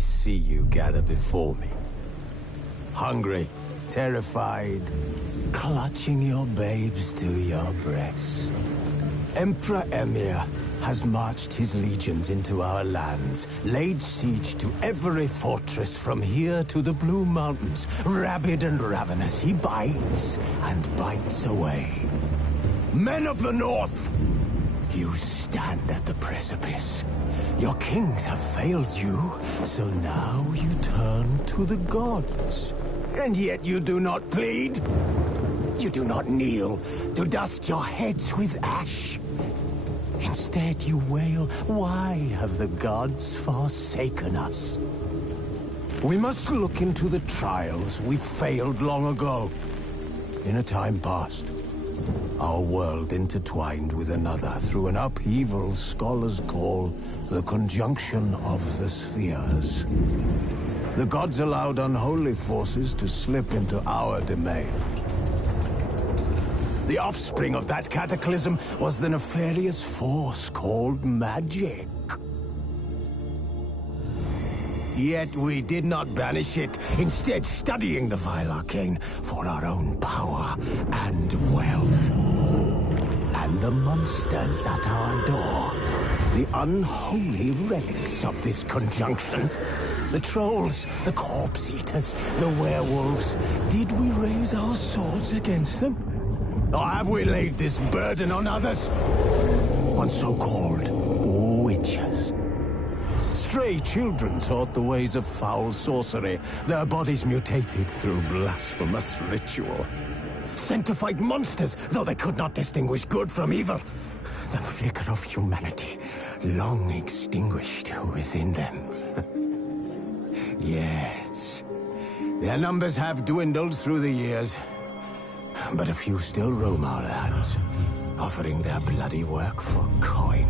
see you gather before me. Hungry, terrified, clutching your babes to your breast. Emperor Emhyr has marched his legions into our lands, laid siege to every fortress from here to the Blue Mountains. Rabid and ravenous, he bites and bites away. Men of the North, you stand at the precipice. Your kings have failed you, so now you turn to the gods. And yet you do not plead. You do not kneel to dust your heads with ash. Instead you wail, why have the gods forsaken us? We must look into the trials we failed long ago. In a time past, our world intertwined with another through an upheaval scholars call the conjunction of the spheres. The gods allowed unholy forces to slip into our domain. The offspring of that cataclysm was the nefarious force called magic. Yet we did not banish it, instead studying the vile arcane for our own power and wealth. And the monsters at our door, the unholy relics of this conjunction. The trolls, the corpse-eaters, the werewolves. Did we raise our swords against them? Or have we laid this burden on others? On so-called witches. Stray children taught the ways of foul sorcery, their bodies mutated through blasphemous ritual. Sent to fight monsters, though they could not distinguish good from evil. The flicker of humanity, long extinguished within them. Yes, their numbers have dwindled through the years. But a few still roam our lands, offering their bloody work for coin.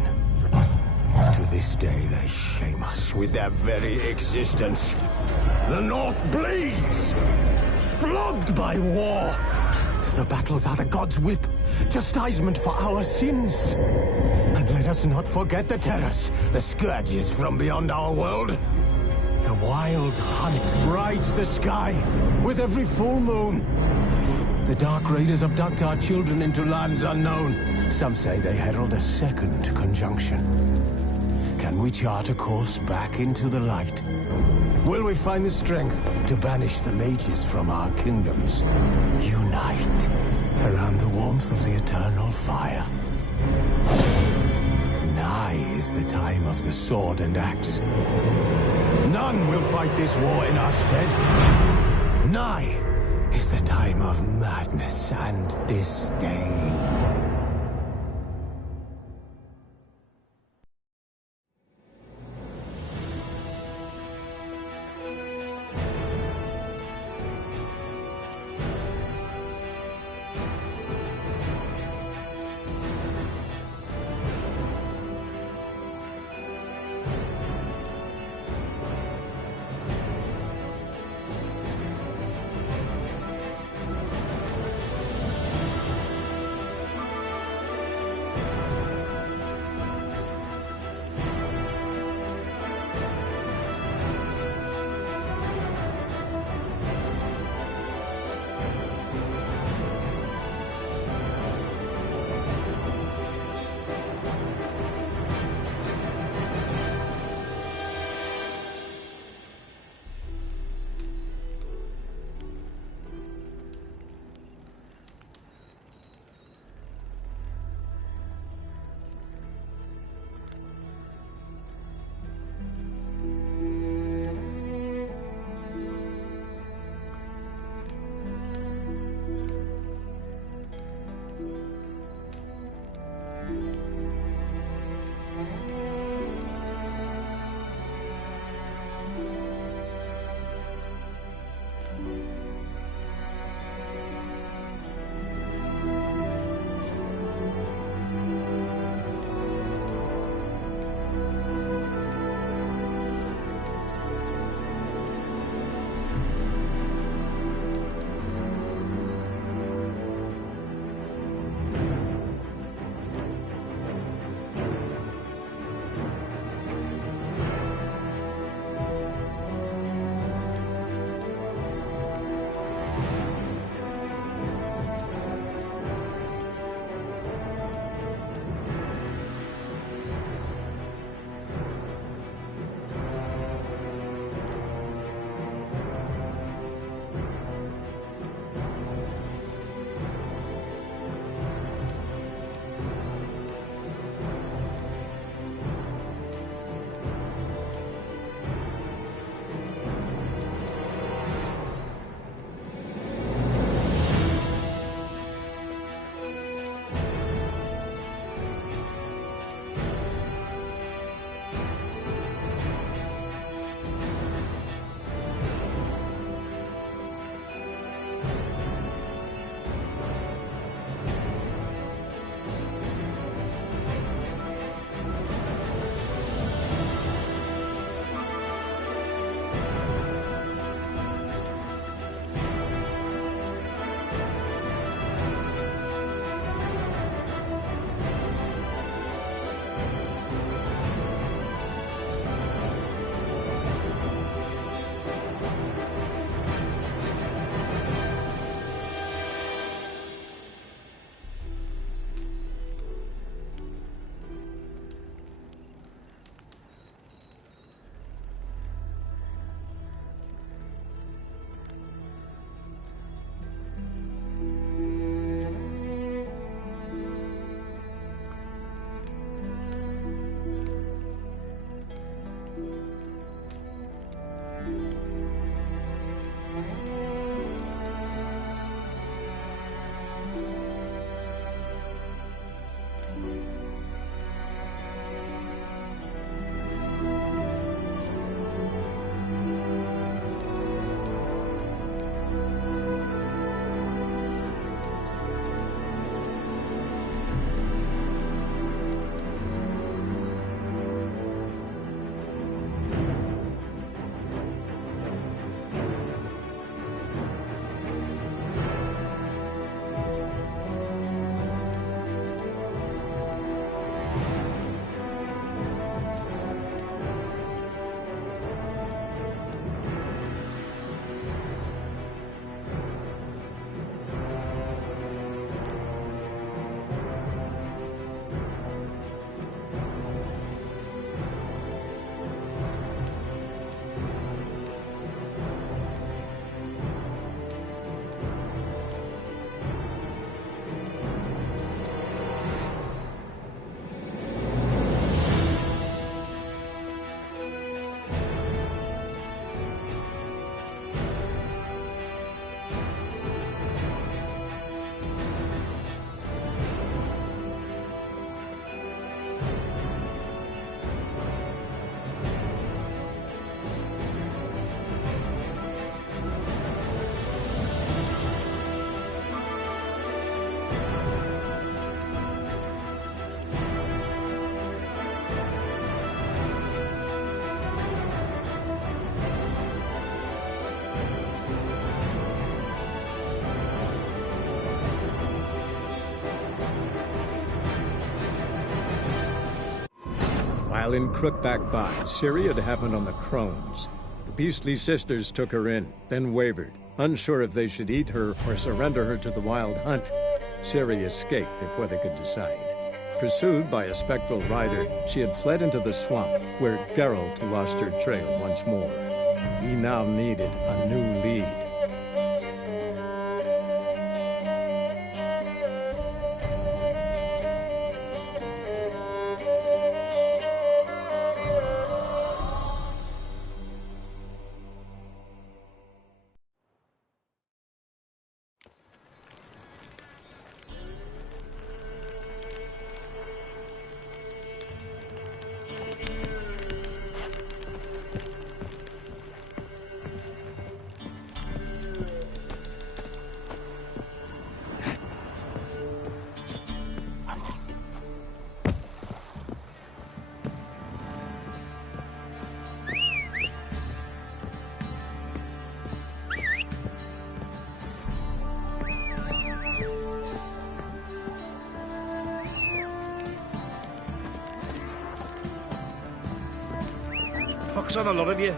To this day, they shame us with their very existence. The North bleeds, flogged by war. The battles are the gods' whip, chastisement for our sins. And let us not forget the terrors, the scourges from beyond our world. The wild hunt rides the sky with every full moon. The Dark Raiders abduct our children into lands unknown. Some say they herald a second conjunction. Can we chart a course back into the light? Will we find the strength to banish the mages from our kingdoms? Unite around the warmth of the eternal fire. Nigh is the time of the sword and axe. None will fight this war in our stead. Nigh is the time of madness and disdain. while in Crookback Bay, Ciri had happened on the Crones. The Beastly Sisters took her in, then wavered, unsure if they should eat her or surrender her to the Wild Hunt. Ciri escaped before they could decide. Pursued by a spectral rider, she had fled into the swamp, where Geralt lost her trail once more. He now needed a new lead. Pox on a lot of you.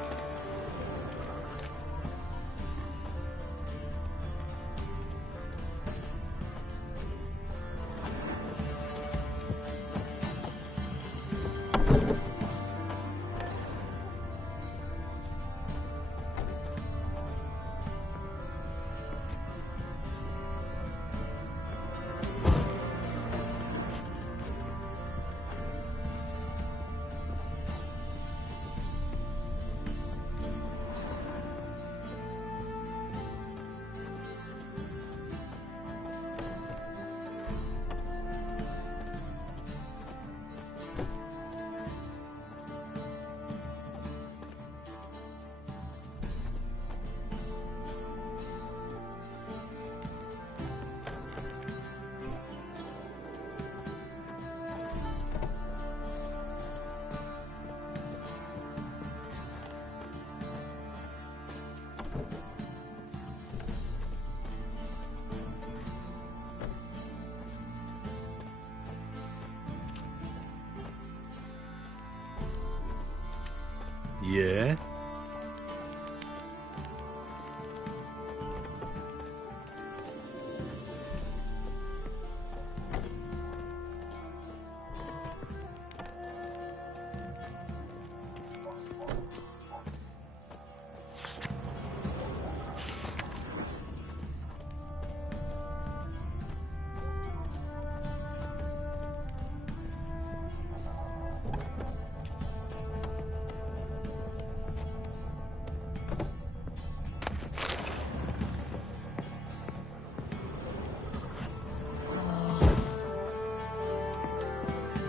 Yeah?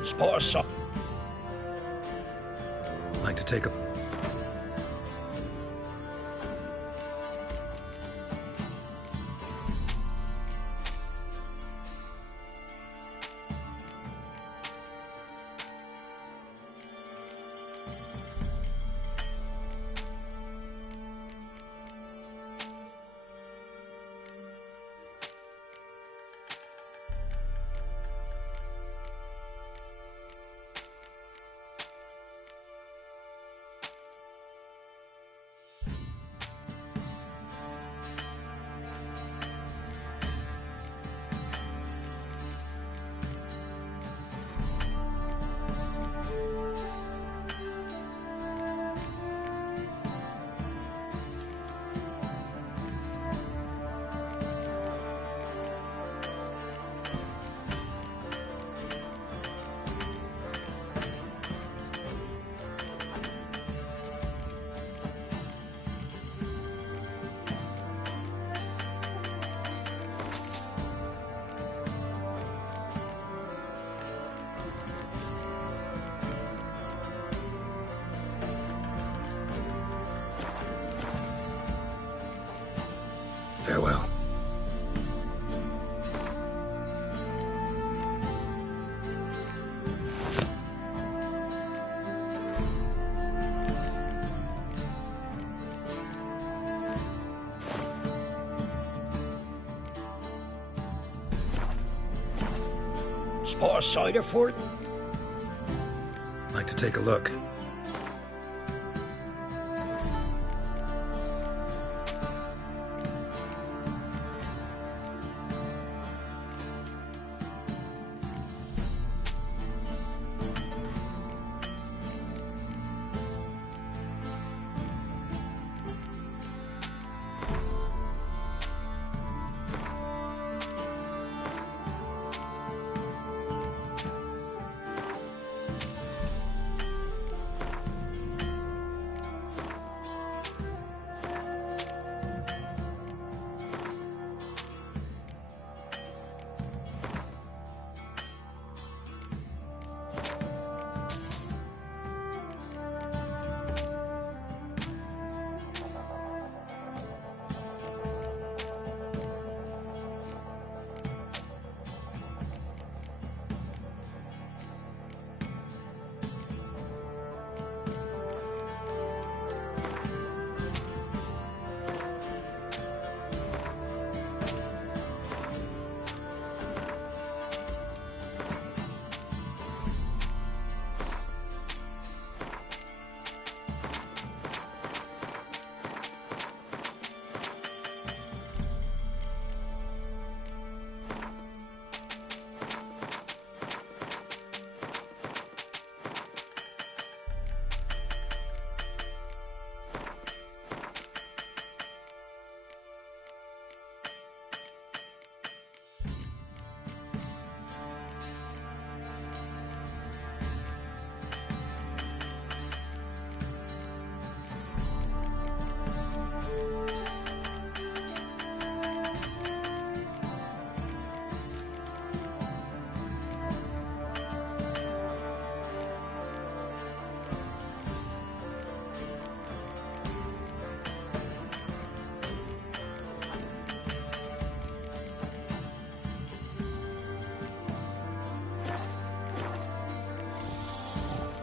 Spot a sup. Like to take a... Farewell. Spot a cider for it. Like to to take a look.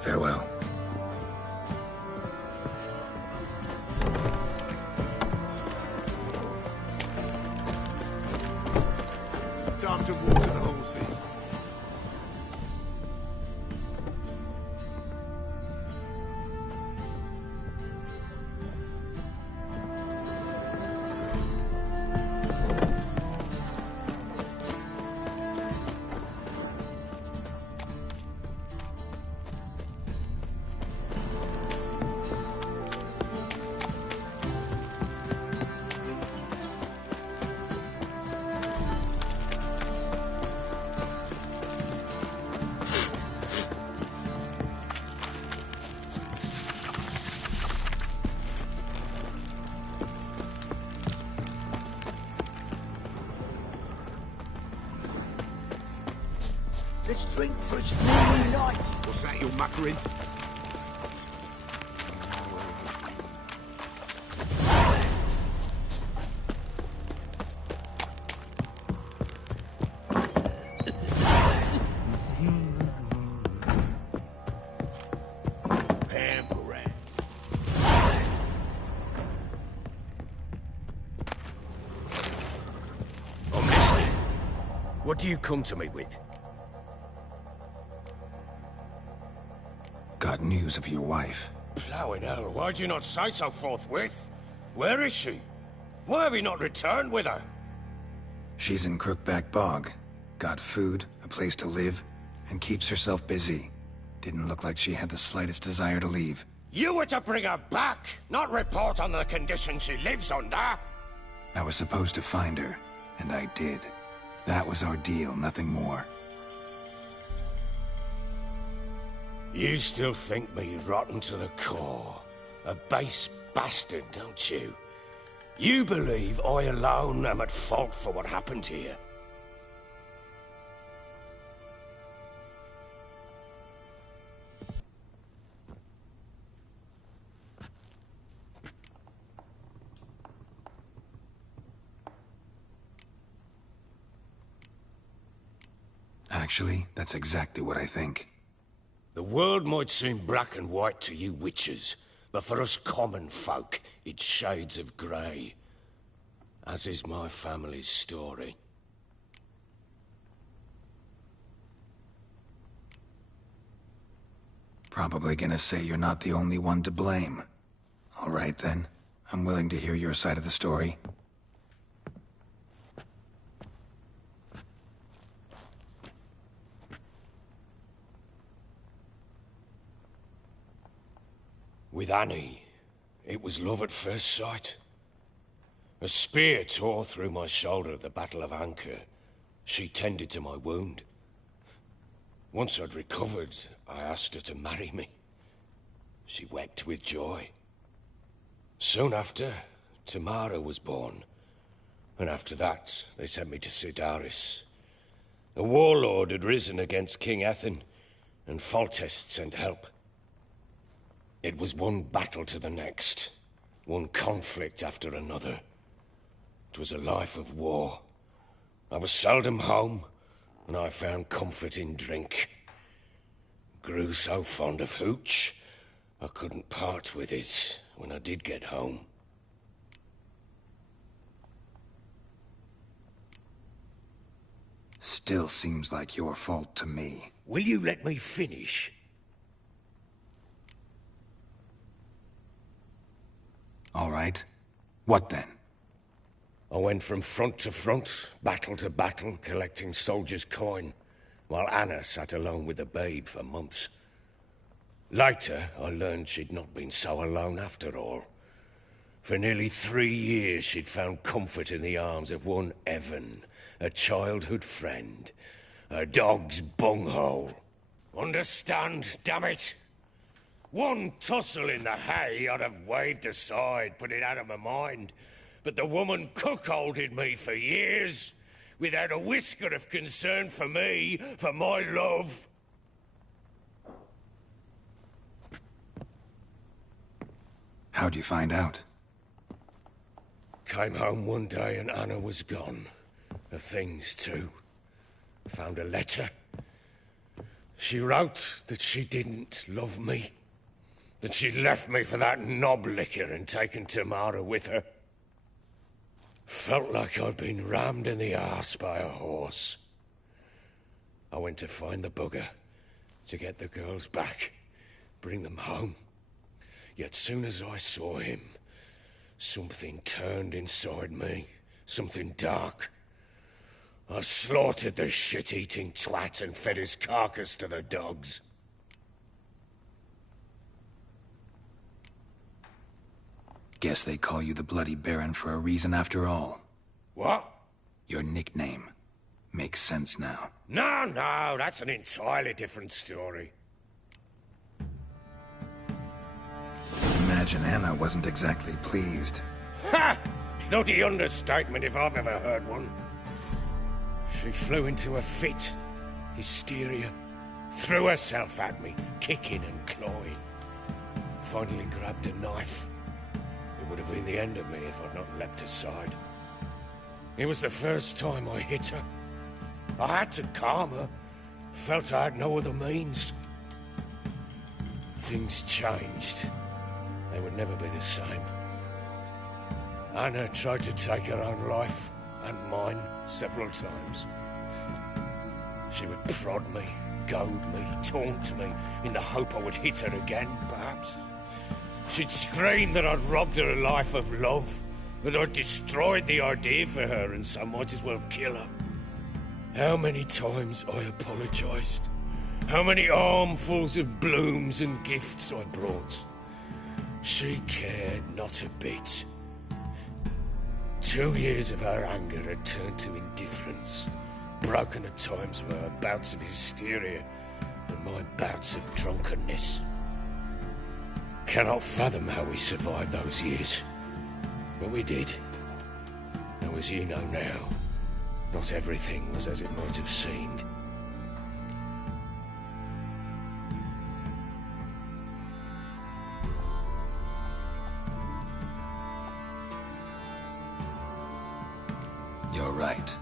Farewell. Time to water the horses. Let's drink for its nearly night. What's that you're muckering? Pamperan. I'm listening. What do you come to me with? Got news of your wife. Plowing hell, why'd you not say so forthwith? Where is she? Why have you not returned with her? She's in Crookback Bog. Got food, a place to live, and keeps herself busy. Didn't look like she had the slightest desire to leave. You were to bring her back, not report on the conditions she lives under. I was supposed to find her, and I did. That was our deal, nothing more. You still think me rotten to the core. A base bastard, don't you? You believe I alone am at fault for what happened here. Actually, that's exactly what I think. The world might seem black and white to you witches, but for us common folk, it's shades of grey. As is my family's story. Probably gonna say you're not the only one to blame. All right then. I'm willing to hear your side of the story. With Annie, it was love at first sight. A spear tore through my shoulder at the Battle of Anchor. She tended to my wound. Once I'd recovered, I asked her to marry me. She wept with joy. Soon after, Tamara was born. And after that, they sent me to Cidaris. A warlord had risen against King Ethan, and Foltest sent help. It was one battle to the next, one conflict after another. It was a life of war. I was seldom home, and I found comfort in drink. Grew so fond of hooch, I couldn't part with it when I did get home. Still seems like your fault to me. Will you let me finish? All right. What then? I went from front to front, battle to battle, collecting soldiers' coin, while Anna sat alone with the babe for months. Later, I learned she'd not been so alone after all. For nearly 3 years, she'd found comfort in the arms of one Evan, a childhood friend, a dog's bunghole. Understand, damn it? One tussle in the hay I'd have waved aside, put it out of my mind. But the woman cuckolded me for years, without a whisker of concern for me, for my love. How'd you find out? Came home one day and Anna was gone. Her things too. Found a letter. She wrote that she didn't love me. That she'd left me for that knob licker and taken Tamara with her. Felt like I'd been rammed in the arse by a horse. I went to find the bugger, to get the girls back, bring them home. Yet soon as I saw him, something turned inside me, something dark. I slaughtered the shit-eating twat and fed his carcass to the dogs. Guess they call you the Bloody Baron for a reason after all. What? Your nickname. Makes sense now. No, that's an entirely different story. Imagine Anna wasn't exactly pleased. Ha! Bloody understatement if I've ever heard one. She flew into a fit. Hysteria. Threw herself at me, kicking and clawing. Finally grabbed a knife. It would have been the end of me if I'd not leapt aside. It was the first time I hit her. I had to calm her. Felt I had no other means. Things changed. They would never be the same. Anna tried to take her own life, and mine, several times. She would prod me, goad me, taunt me, in the hope I would hit her again, perhaps. She'd scream that I'd robbed her life of love, that I'd destroyed the idea for her and so might as well kill her. How many times I apologized. How many armfuls of blooms and gifts I brought. She cared not a bit. 2 years of her anger had turned to indifference, broken at times by her bouts of hysteria and my bouts of drunkenness. Cannot fathom how we survived those years, but we did. Now, as you know now, not everything was as it might have seemed. You're right.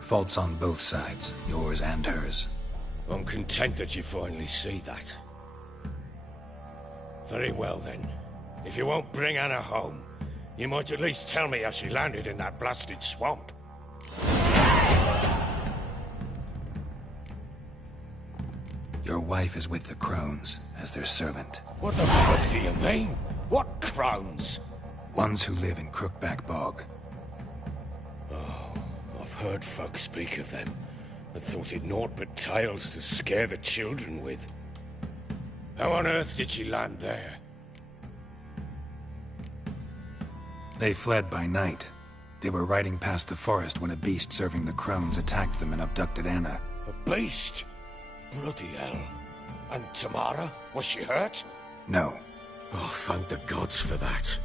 Faults on both sides, yours and hers. I'm content that you finally see that. Very well then. If you won't bring Anna home, you might at least tell me how she landed in that blasted swamp. Your wife is with the Crones as their servant. What the fuck do you mean? What crones? Ones who live in Crookback Bog. I've heard folk speak of them, and thought it naught but tales to scare the children with. How on earth did she land there? They fled by night. They were riding past the forest when a beast serving the Crones attacked them and abducted Anna. A beast? Bloody hell. And Tamara? Was she hurt? No. Oh, thank the gods for that.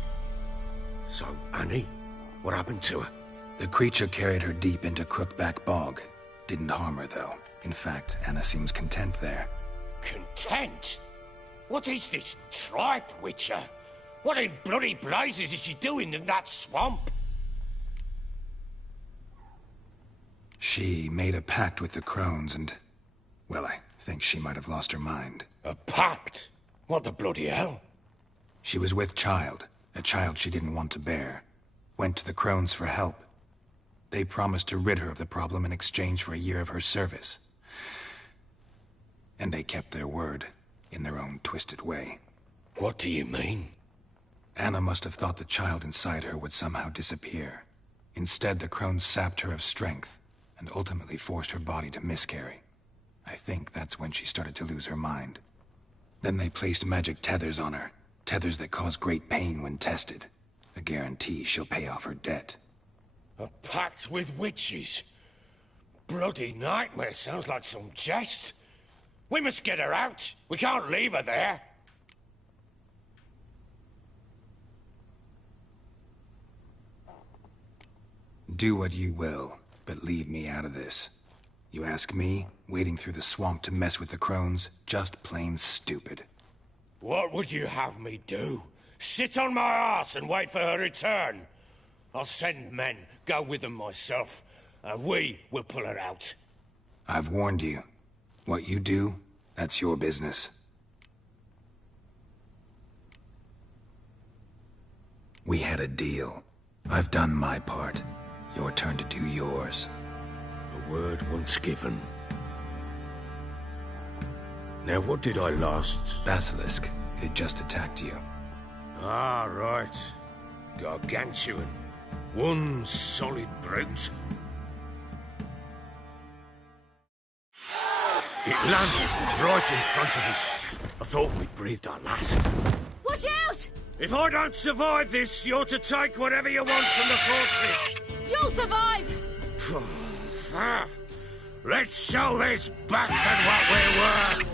So, Annie? What happened to her? The creature carried her deep into Crookback Bog. Didn't harm her, though. In fact, Anna seems content there. Content? What is this tripe, Witcher? What in bloody blazes is she doing in that swamp? She made a pact with the Crones and... well, I think she might have lost her mind. A pact? What the bloody hell? She was with child, a child she didn't want to bear. Went to the Crones for help. They promised to rid her of the problem in exchange for a year of her service. And they kept their word, in their own twisted way. What do you mean? Anna must have thought the child inside her would somehow disappear. Instead, the Crones sapped her of strength, and ultimately forced her body to miscarry. I think that's when she started to lose her mind. Then they placed magic tethers on her, tethers that cause great pain when tested. A guarantee she'll pay off her debt. A pact with witches? Bloody nightmare, sounds like some jest. We must get her out. We can't leave her there. Do what you will, but leave me out of this. You ask me, wading through the swamp to mess with the Crones, just plain stupid. What would you have me do? Sit on my ass and wait for her return? I'll send men, go with them myself, and we will pull her out. I've warned you. What you do, that's your business. We had a deal. I've done my part. Your turn to do yours. A word once given. Now, what did I last... Basilisk. It had just attacked you. Ah, right. Gargantuan. One solid brute. It landed right in front of us. I thought we'd breathed our last. Watch out! If I don't survive this, you're to take whatever you want from the fortress. You'll survive! Let's show this bastard what we're worth!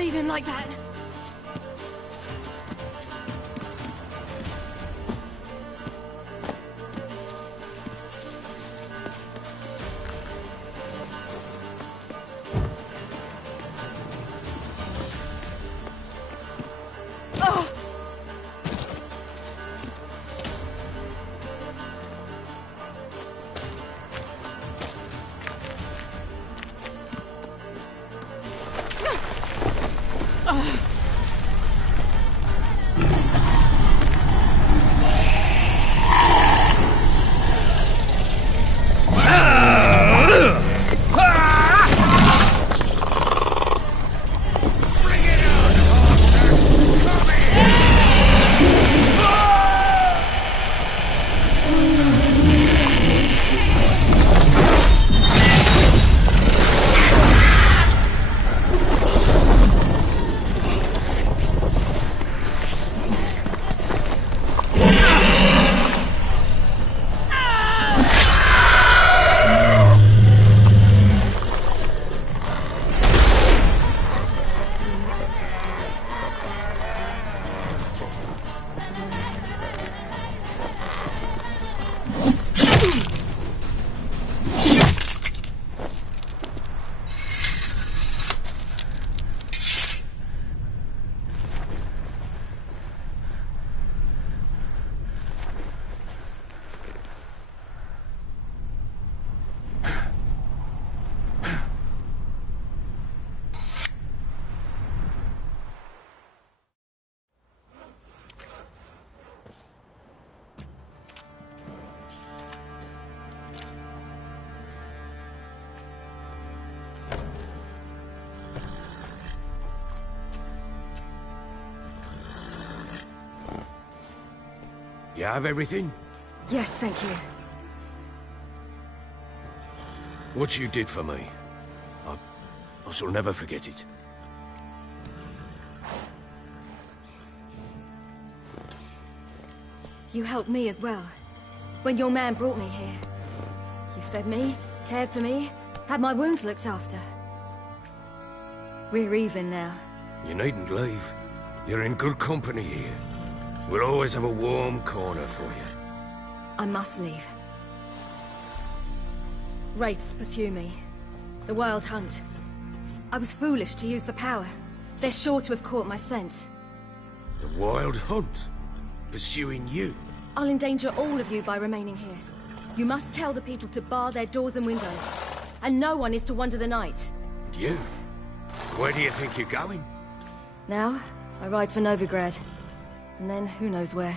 leave him like that. You have everything? Yes, thank you. What you did for me, I shall never forget it. You helped me as well. When your man brought me here. You fed me, cared for me, had my wounds looked after. We're even now. You needn't leave. You're in good company here. We'll always have a warm corner for you. I must leave. Wraiths pursue me. The Wild Hunt. I was foolish to use the power. They're sure to have caught my scent. The Wild Hunt? Pursuing you? I'll endanger all of you by remaining here. You must tell the people to bar their doors and windows. And no one is to wander the night. You? Where do you think you're going? Now, I ride for Novigrad. And then, who knows where.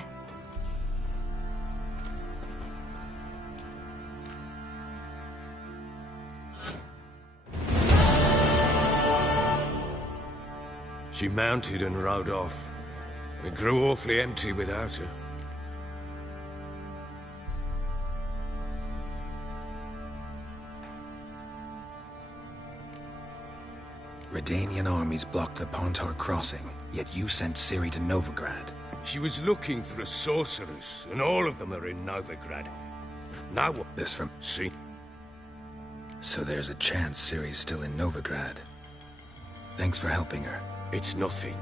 She mounted and rode off. It grew awfully empty without her. Redanian armies blocked the Pontar crossing, yet you sent Ciri to Novigrad. She was looking for a sorceress, and all of them are in Novigrad. Now what? This from... See? So there's a chance Ciri's still in Novigrad. Thanks for helping her. It's nothing.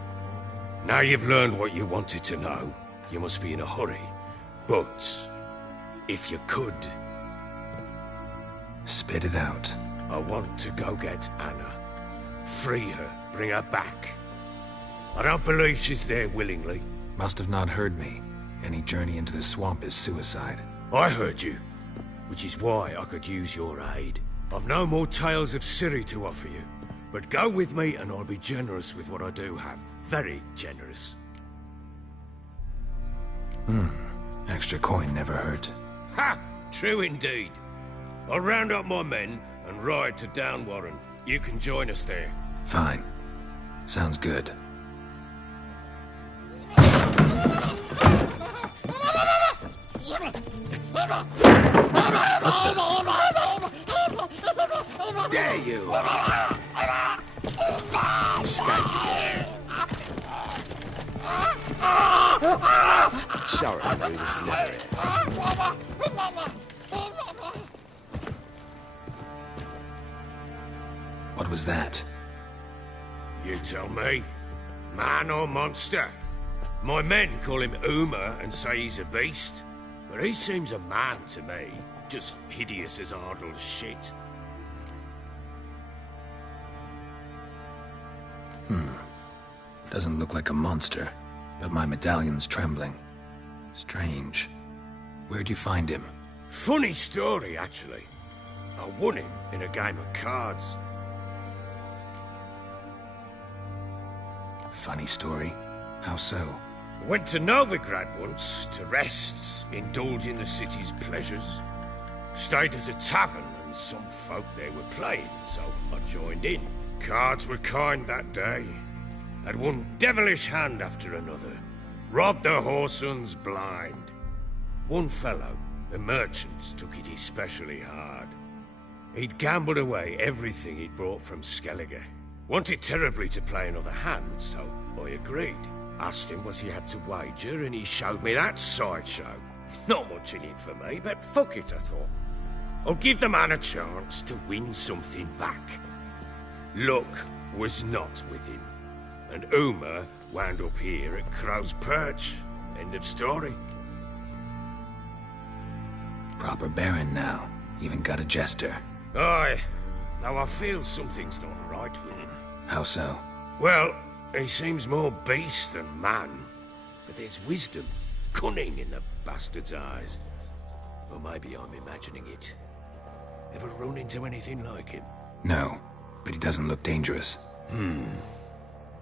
Now you've learned what you wanted to know, you must be in a hurry. But, if you could... Spit it out. I want to go get Anna. Free her, bring her back. I don't believe she's there willingly. Must have not heard me. Any journey into the swamp is suicide. I heard you, which is why I could use your aid. I've no more tales of Ciri to offer you, but go with me and I'll be generous with what I do have. Very generous. Extra coin never hurt. Ha! True indeed. I'll round up my men and ride to Downwarren. You can join us there. Fine. Sounds good. Dare you! Sorry, Henry, this is never it. What was that? You tell me. Man or monster? My men call him Uma and say he's a beast. But he seems a man to me. Just hideous as Ardle's shit. Doesn't look like a monster, but my medallion's trembling. Strange. Where'd you find him? Funny story, actually. I won him in a game of cards. Funny story? How so? Went to Novigrad once to rest, indulge in the city's pleasures. Stayed at a tavern and some folk there were playing, so I joined in. Cards were kind that day. Had one devilish hand after another. Robbed the whoresons blind. One fellow, a merchant, took it especially hard. He'd gambled away everything he'd brought from Skellige. Wanted terribly to play another hand, so I agreed. Asked him what he had to wager, and he showed me that sideshow. Not much in it for me, but fuck it, I thought. I'll give the man a chance to win something back. Luck was not with him, and Uma wound up here at Crow's Perch. End of story. Proper baron now. Even got a jester. Aye, though I feel something's not right with him. How so? Well, he seems more beast than man, but there's wisdom, cunning in the bastard's eyes. Or maybe I'm imagining it. Ever run into anything like him? No, but he doesn't look dangerous.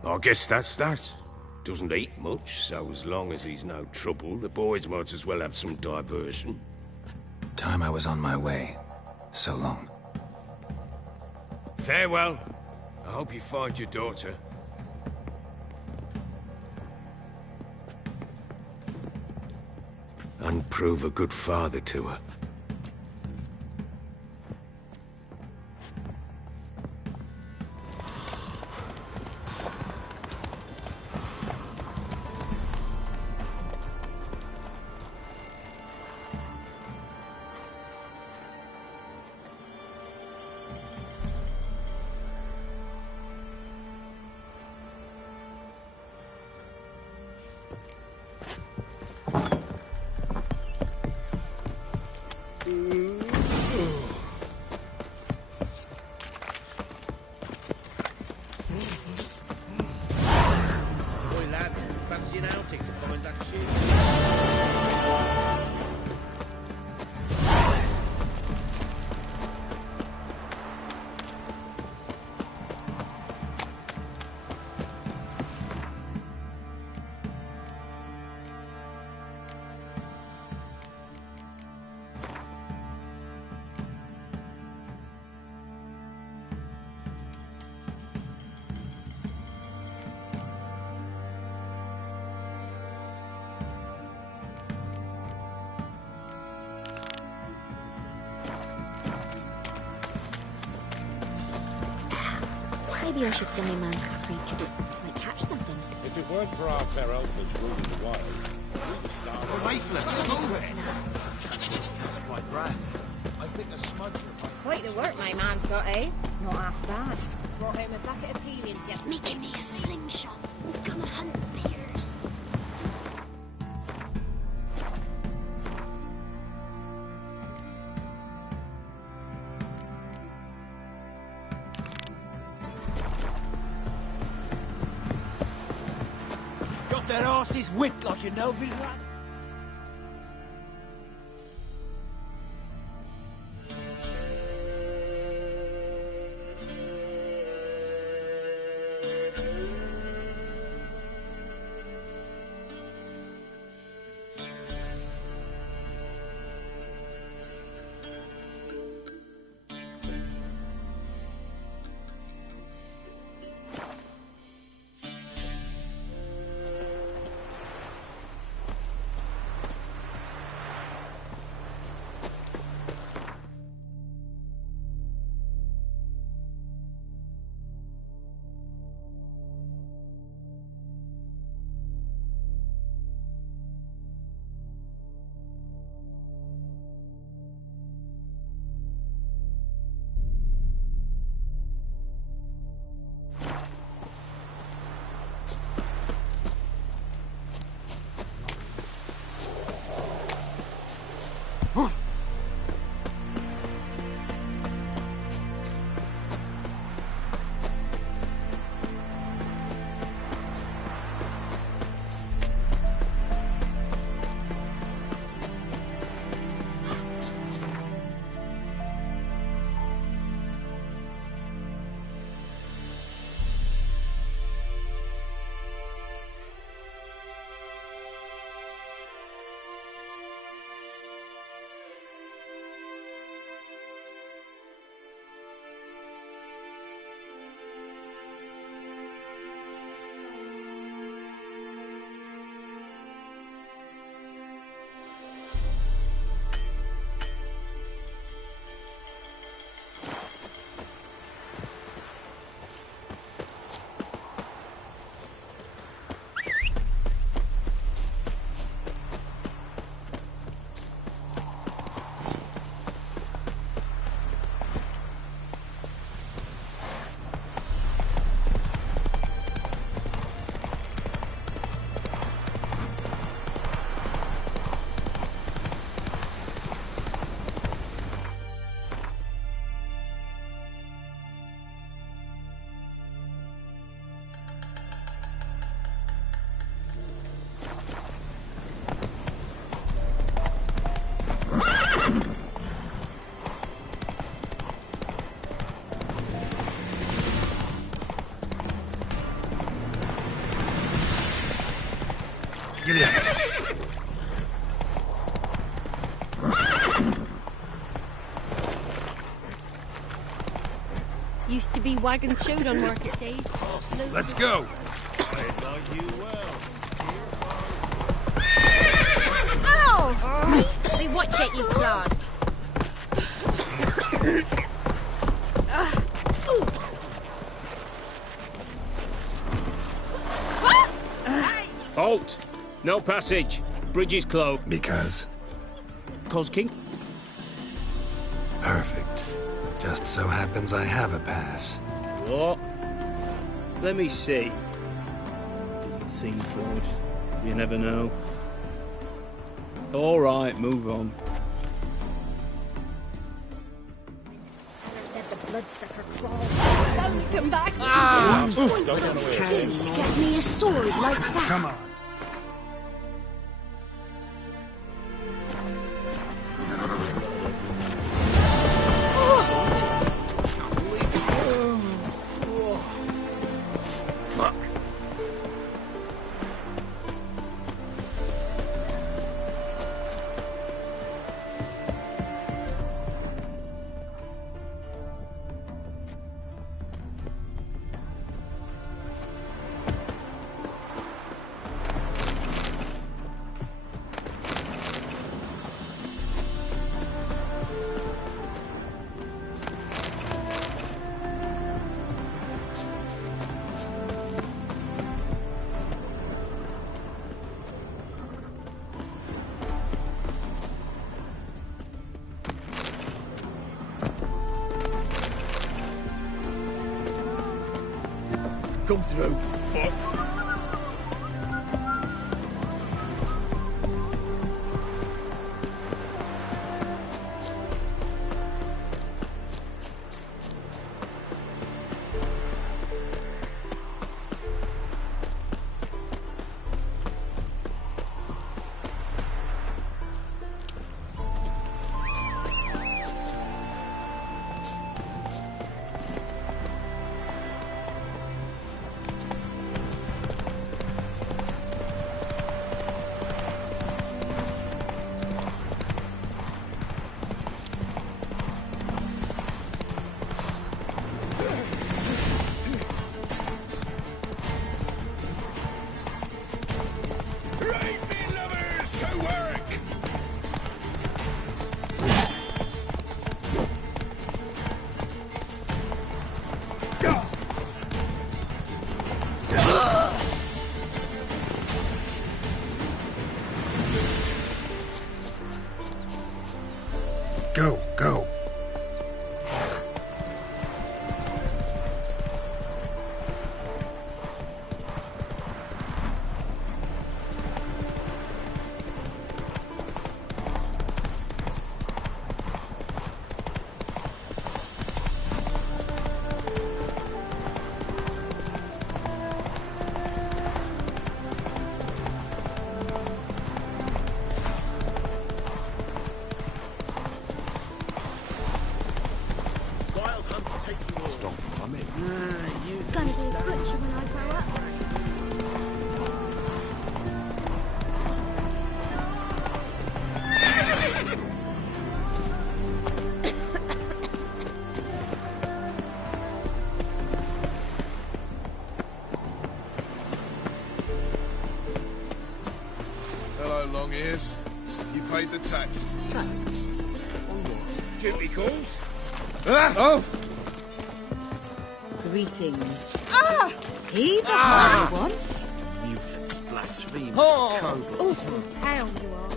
I guess that's that. Doesn't eat much, so as long as he's no trouble, the boys might as well have some diversion. Time I was on my way. So long. Farewell. I hope you find your daughter. And prove a good father to her. Fancy an outing to find that ship? Maybe I should send my man to the creek. Might catch something. If it weren't for our fair elders ruling the wilds, we'd have starved. The rifles, hungry. That's quite right. I think a smuggler might... Quite the work my man's got, eh? Not half bad. Brought him a bucket of peelings yesterday. Making me a slingshot. We're gonna hunt bears. Got their asses whipped like you know, Vilran. Used to be wagons showed on market days. Let's go! Ow! Hey, watch it, you clod. Halt! No passage. Bridge is closed. Because? Cause King. Perfect. Just so happens I have a pass. What? Let me see. Doesn't seem forged. You never know. All right, move on. Said the bloodsucker crawled. Only come back. Didn't get me a sword like that. Come on. Fuck. Come through. Fuck. Go, go. Gonna be a butcher when I grow up. Hello, long ears. You paid the tax. Tax? On what? Duty calls. Oh! Greetings. Ah! He the high one? Mutants, blasphemers, Oh. kobolds. Awful pale you are.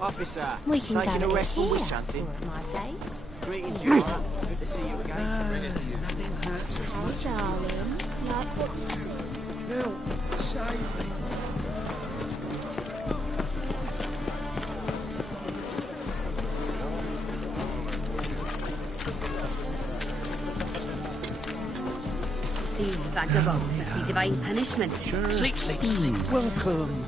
Officer, We can taking go a rest from here, witch hunting. or at my place. Greetings, you lot. Good to see you again. Nothing hurts as Oh, much. darling, like what you said. Help, save me. These vagabonds must be divine punishment. Sleep, sleep, sleep. Welcome.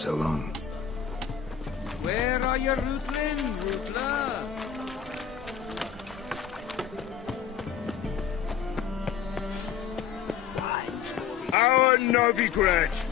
So long. Where are you, Ruthlin? Rutler? Our Novigrad!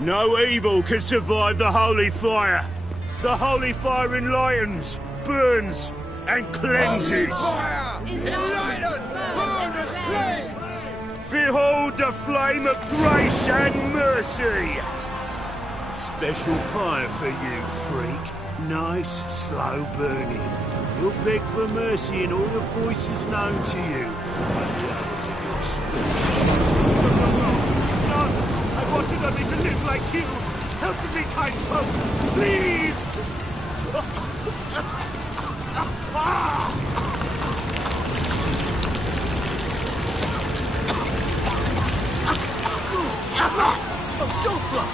No evil can survive the holy fire. The holy fire enlightens, burns, and cleanses. Behold the flame of grace and mercy. Special fire for you, freak. Nice, slow burning. You'll beg for mercy in all the voices known to you. And the others of your speech. No, I wanted only to live like you. Help me, kind folk, please! Oh, Doppler!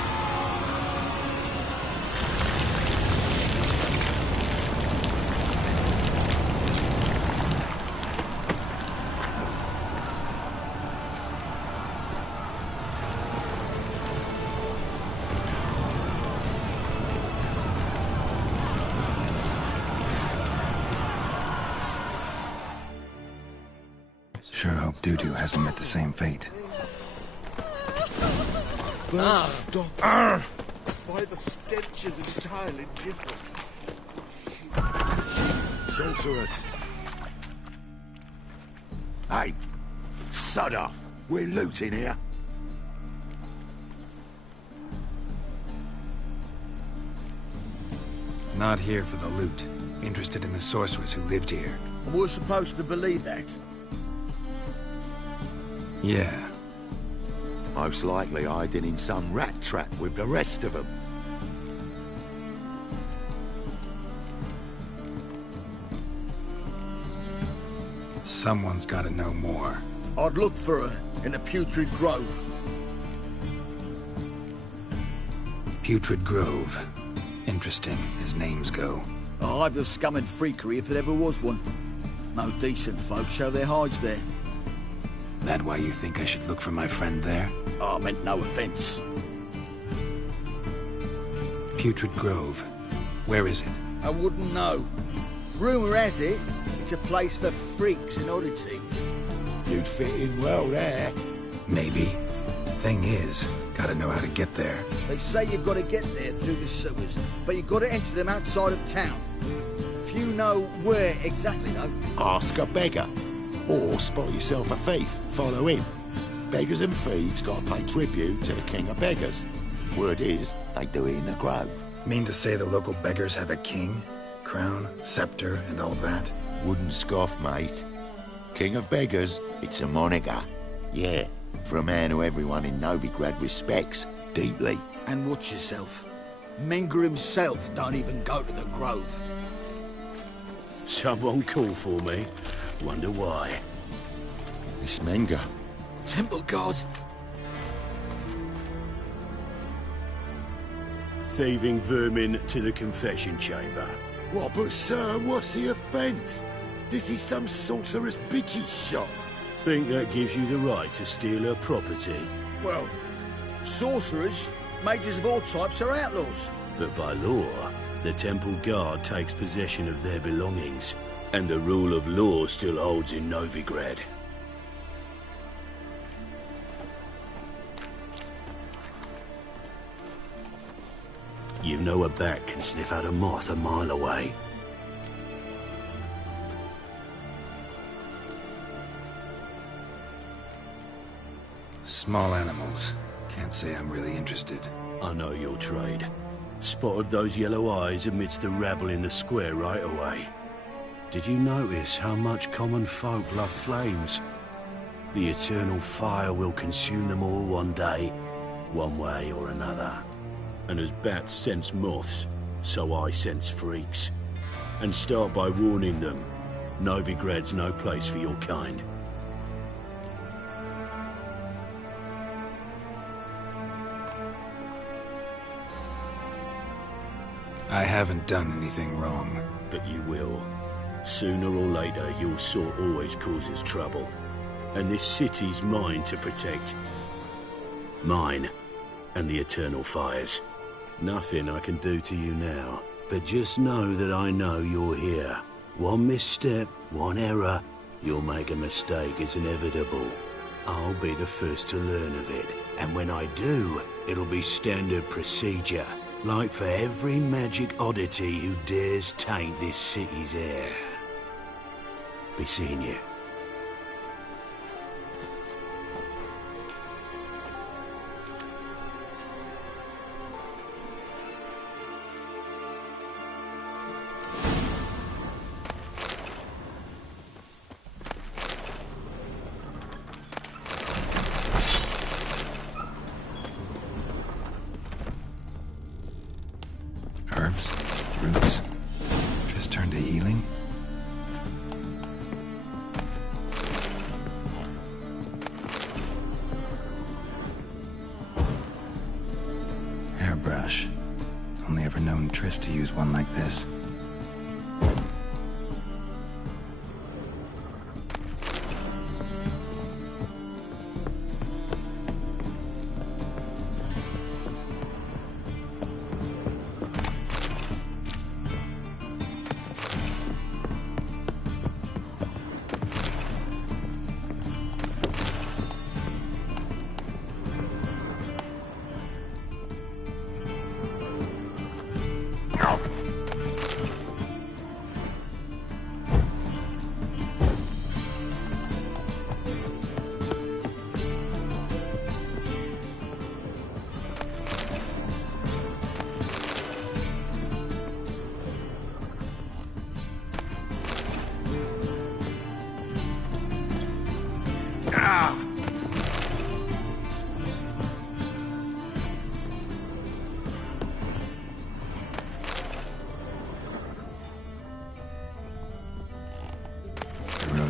Sure hope Dudu hasn't met the same fate. By the stench is entirely different. Sorceress. Hey, sod off. We're looting here. Not here for the loot. Interested in the sorceress who lived here. And we're supposed to believe that? Yeah. Most likely hiding in some rat trap with the rest of them. Someone's gotta know more. I'd look for her in the Putrid Grove. Putrid Grove. Interesting, as names go. A hive of scum and freakery if there ever was one. No decent folk show their hides there. That why you think I should look for my friend there? I meant no offense. Putrid Grove. Where is it? I wouldn't know. Rumour has it, it's a place for freaks and oddities. You'd fit in well there. Maybe. Thing is, gotta know how to get there. They say you've got to get there through the sewers, but you've got to enter them outside of town. Few know where exactly, though. Ask a beggar. Or spot yourself a thief, follow him. Beggars and thieves gotta pay tribute to the king of beggars. Word is, they do it in the grove. Mean to say the local beggars have a king? Crown, scepter, and all that? Wouldn't scoff, mate. King of beggars, it's a moniker. Yeah, for a man who everyone in Novigrad respects deeply. And watch yourself. Menger himself don't even go to the grove. Someone call for me. Wonder why. It's Menger. Temple God. Thieving vermin to the confession chamber. What, but sir, what's the offence? This is some sorceress bitchy shop. Think that gives you the right to steal her property? Well, sorcerers, mages of all types are outlaws. But by law, the temple guard takes possession of their belongings. And the rule of law still holds in Novigrad. You know a bat can sniff out a moth a mile away. Small animals. Can't say I'm really interested. I know your trade. Spotted those yellow eyes amidst the rabble in the square right away. Did you notice how much common folk love flames? The eternal fire will consume them all one day, one way or another. And as bats sense moths, so I sense freaks. And start by warning them. Novigrad's no place for your kind. I haven't done anything wrong. But you will. Sooner or later, your sort always causes trouble. And this city's mine to protect. Mine. And the Eternal Fires. Nothing I can do to you now. But just know that I know you're here. One misstep, one error, you'll make a mistake, it's inevitable. I'll be the first to learn of it. And when I do, it'll be standard procedure. Like for every magic oddity who dares taint this city's air. Be seeing you. Herbs, roots, just turn to healing. Hairbrush. Only ever known Triss to use one like this.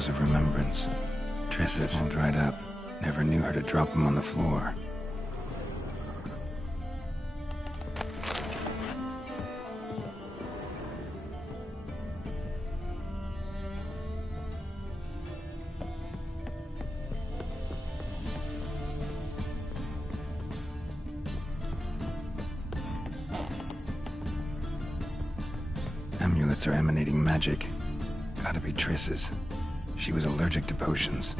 Of remembrance. Triss's all dried up. Never knew her to drop them on the floor. Amulets are emanating magic. Gotta be Triss's. She was allergic to potions.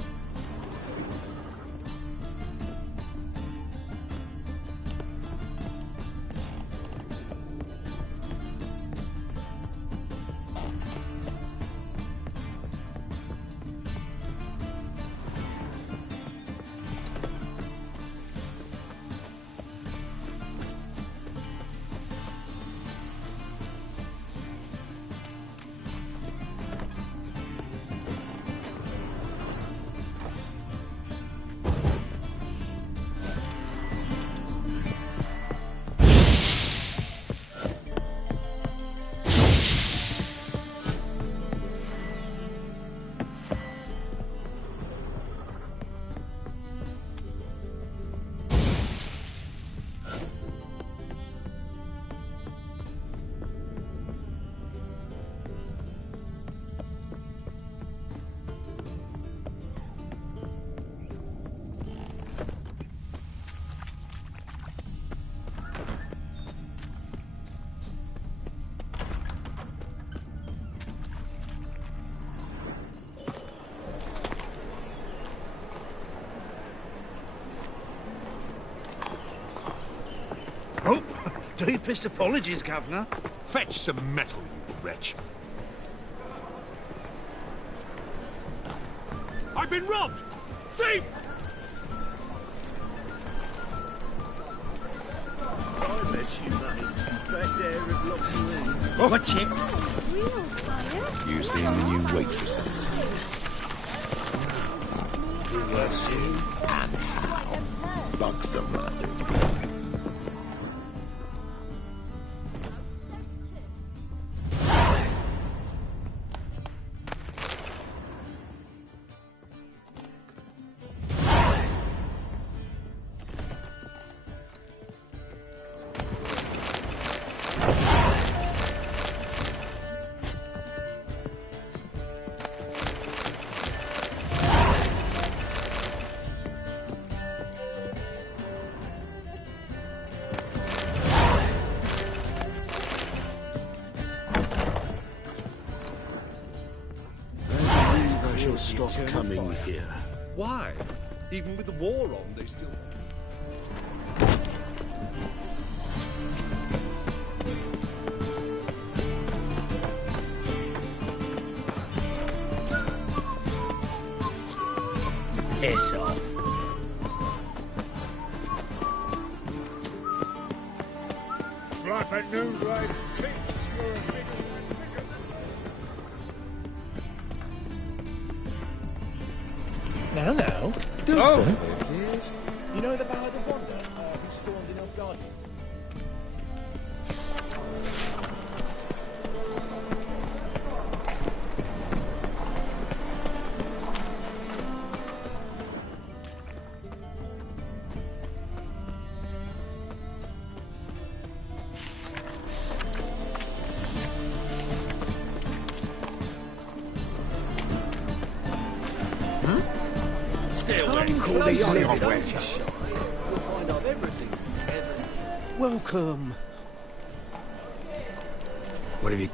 Deepest apologies, Governor. Fetch some metal, you wretch. I've been robbed! Thief! I met you, mate. Back there at Lock Watch it. You seen the new waitresses? You were seen? And how? Buxom lasses. shall stop coming here. Why? Even with the war on, they still... Piss off. Slap a new right teeth. Now, don't dears. You know the Ballad of Wonder, who stormed in Nilfgaard? Call these little wench. You'll find out everything. Welcome. What have you...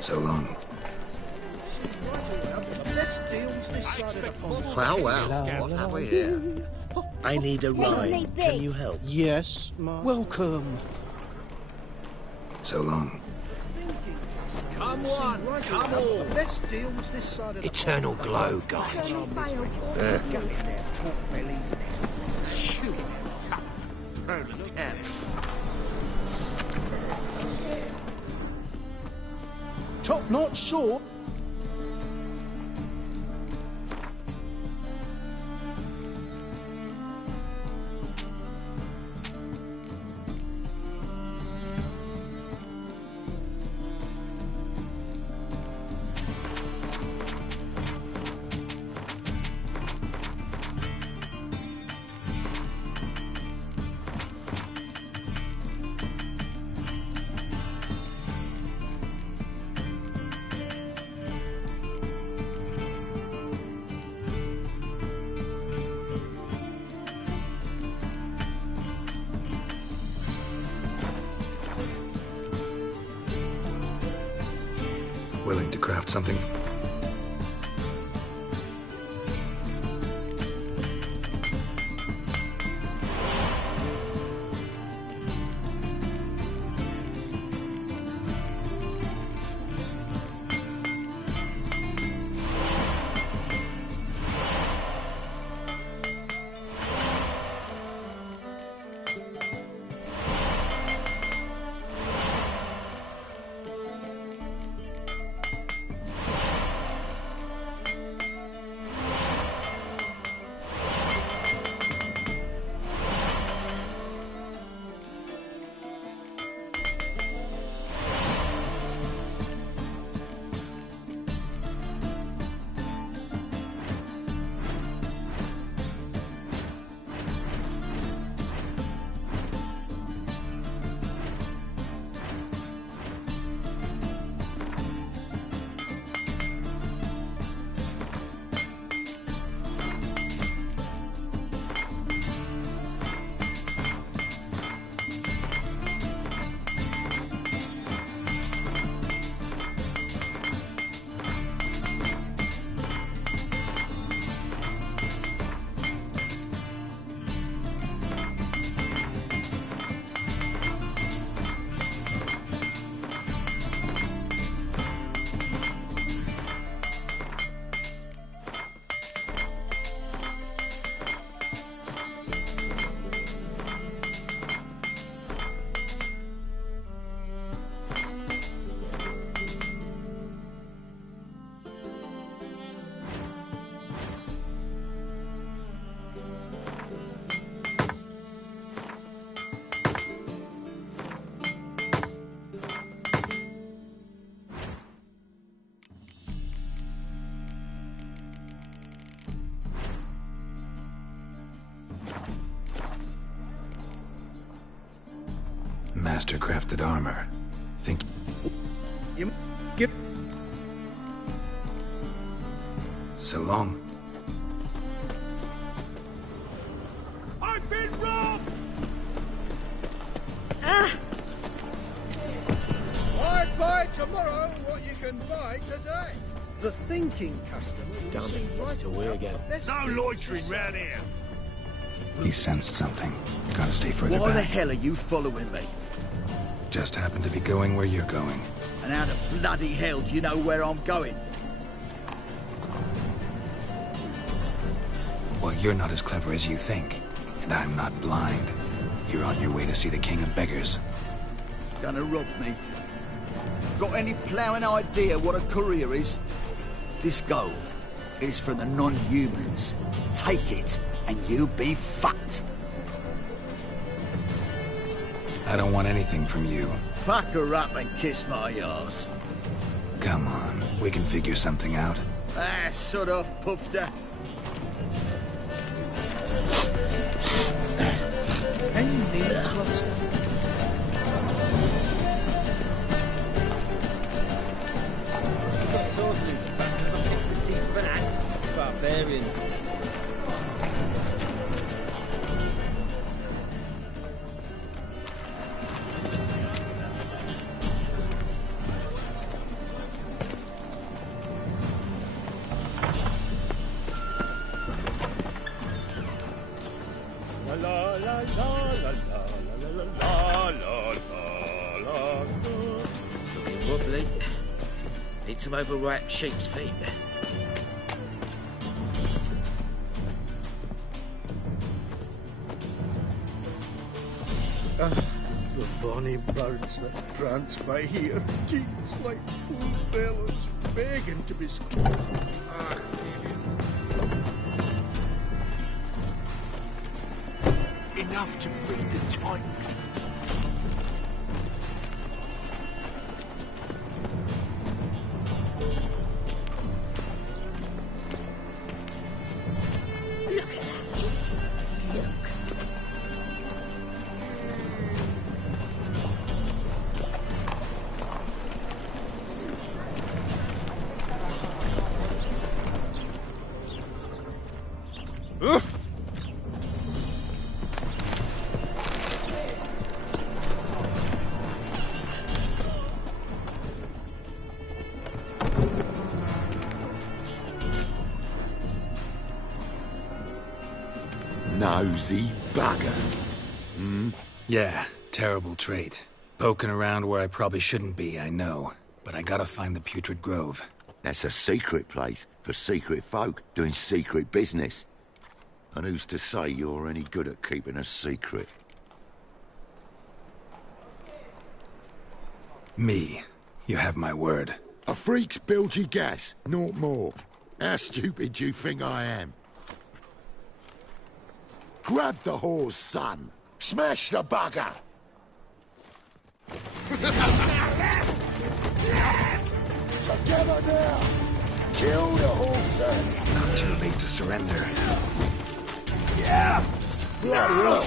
So long. Well, what have we here? I need a ride. Can you help? Yes, welcome. So long. Come on, come on. Best deals this side of the Eternal glow, guys. Shoot. Permanent. Top-notch sword. Willing to craft something... Master-crafted armor. Think... You get... So long. I've been robbed! I'd buy tomorrow what you can buy today. The thinking customer will Damn see it, what's right to we now again? the best No things loitering to round sell. here. He sensed something. Gotta stay further Why the back. hell are you following me? Just happened to be going where you're going. And how the bloody hell do you know where I'm going? Well, you're not as clever as you think. And I'm not blind. You're on your way to see the King of Beggars. Gonna rob me? Got any ploughing idea what a courier is? This gold is from the non-humans. Take it, and you'll be fucked. I don't want anything from you. Fuck her up and kiss my arse. Come on, we can figure something out. Ah, sod off, Pufter. Any needs, monster? He's got swords in his back. Never picks his teeth with an axe. Barbarians. La la la la la la la la la la. Looking wobbly. Need some overripe sheep's feet. The bonny birds that prance by here, teats like full bellows, begging to be squeezed. Enough to feed the tykes. Look at that. Just look. Nosy bugger. Yeah, terrible trait. Poking around where I probably shouldn't be, I know. But I gotta find the Putrid Grove. That's a secret place for secret folk doing secret business. And who's to say you're any good at keeping a secret? Me. You have my word. A freak's bilgy gas, naught more. How stupid do you think I am? Grab the whore's son. Smash the bugger! Together now! Kill the whore's son! Not too late to surrender. Yeah! Bloody hell!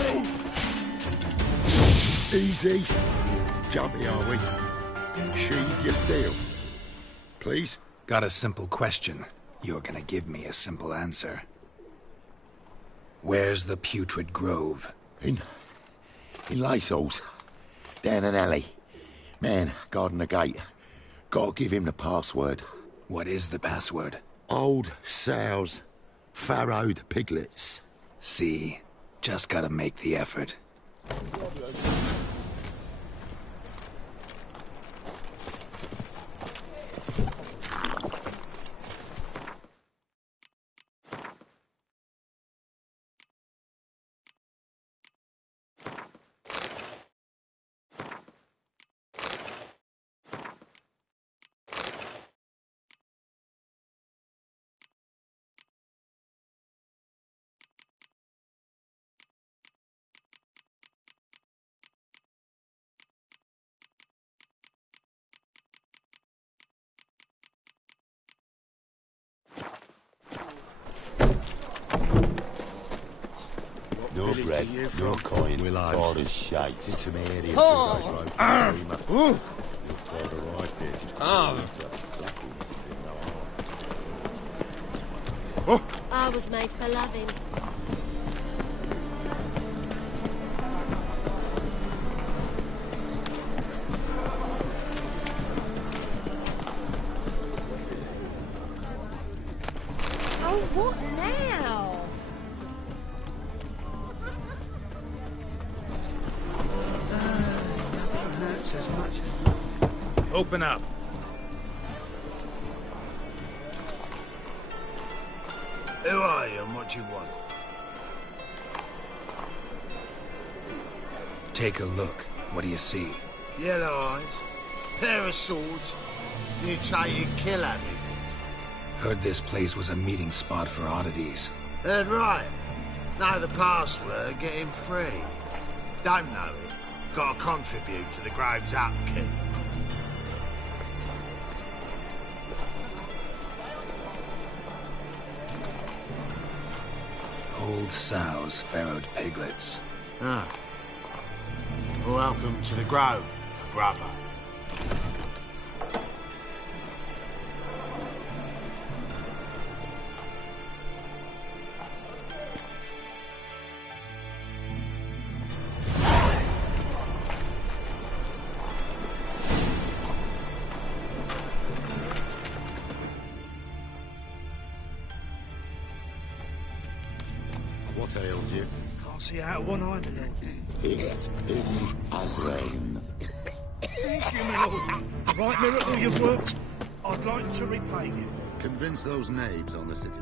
Easy. Jumpy, are we? Sheathe your steel. Please? Got a simple question. You're gonna give me a simple answer. Where's the Putrid Grove? In Lacehalls. Down an alley. Man, guarding the gate. Gotta give him the password. What is the password? Old sows. Farrowed piglets. See? Just gotta make the effort. Your coin will hard as shite into my area. Oh. You'll find a right there just I was made for loving. Oh, what now? Nothing hurts as much as... Open up. Who are you and what do you want? Take a look. What do you see? Yellow eyes, pair of swords, mutated kill everything. Heard this place was a meeting spot for oddities. Heard right. Know the password, get him free. Don't know it, gotta contribute to the Grove's upkeep. Old sows, farrowed piglets. Ah. Welcome to the Grove, brother. What ails you? Can't see out of one eye, my lord. It in a rain. Thank you, my lord. Right miracle you've worked. I'd like to repay you. Convince those knaves on the city.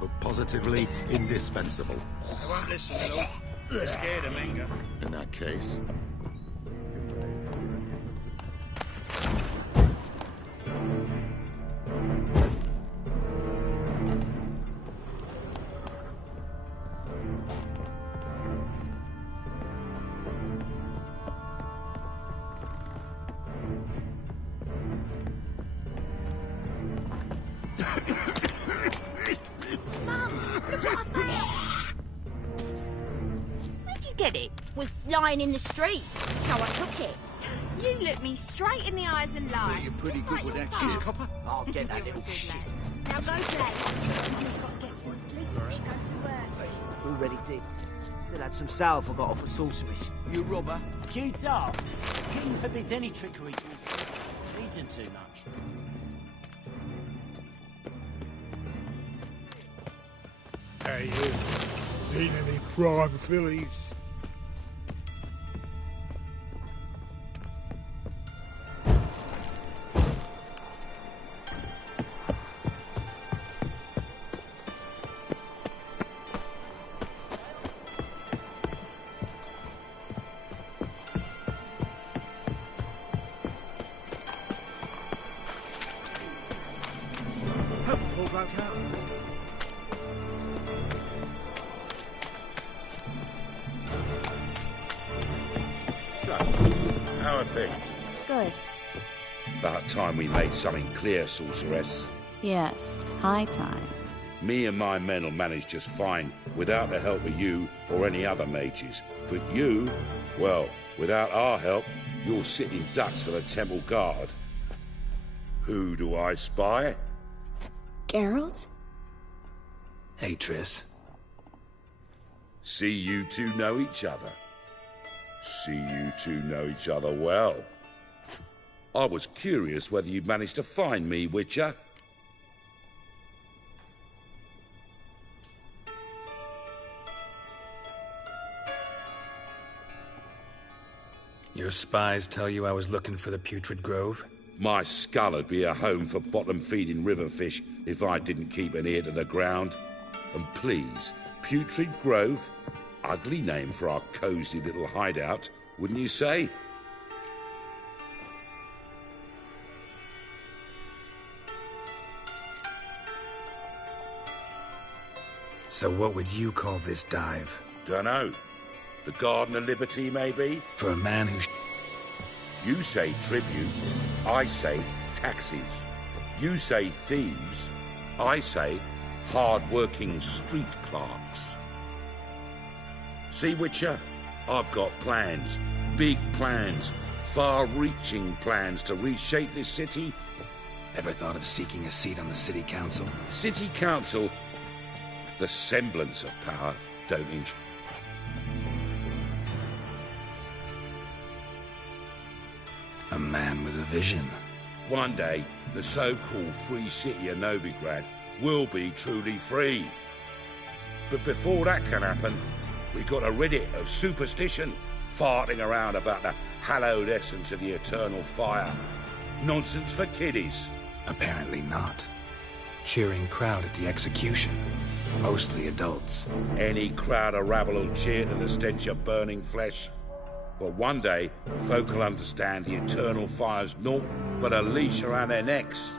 But positively indispensable. They won't listen, my lord. They're scared of Menga. In that case, Where'd you get it? Was lying in the street, so I took it. You look me straight in the eyes and lie. You're pretty Just good like with your that father. shit, copper. I'll get that little Good shit. lad. Now go to bed. Mama's got to get some sleep before she goes to work. Already did. Still had some salve I got off a sorceress. You robber? You daft. King forbids any trickery to eaten too much. Hey, you. Seen any prime fillies? Haven't pulled back out. So, how are things? Good. About time we made something clear, sorceress. Yes, high time. Me and my men will manage just fine without the help of you or any other mages. But you, well, without our help, you're sitting ducks for the temple guard. Who do I spy? Geralt? Hey, Triss. See you two know each other. See you two know each other well. I was curious whether you'd managed to find me, Witcher. Your spies tell you I was looking for the Putrid Grove? My skull would be a home for bottom-feeding river fish if I didn't keep an ear to the ground. And please, Putrid Grove? Ugly name for our cosy little hideout, wouldn't you say? So what would you call this dive? Dunno. The Garden of Liberty, maybe? For a man who... You say tribute, I say taxes. You say thieves, I say hard-working street clerks. See, Witcher? I've got plans. Big plans. Far-reaching plans to reshape this city. Ever thought of seeking a seat on the city council? City council? The semblance of power don't interest. A man with a vision. One day, the so-called free city of Novigrad will be truly free. But before that can happen, we got to rid it of superstition, farting around about the hallowed essence of the eternal fire. Nonsense for kiddies. Apparently not. Cheering crowd at the execution. Mostly adults. Any crowd of rabble will cheer to the stench of burning flesh. But one day, folk will understand the eternal fire's naught but a leash around their necks.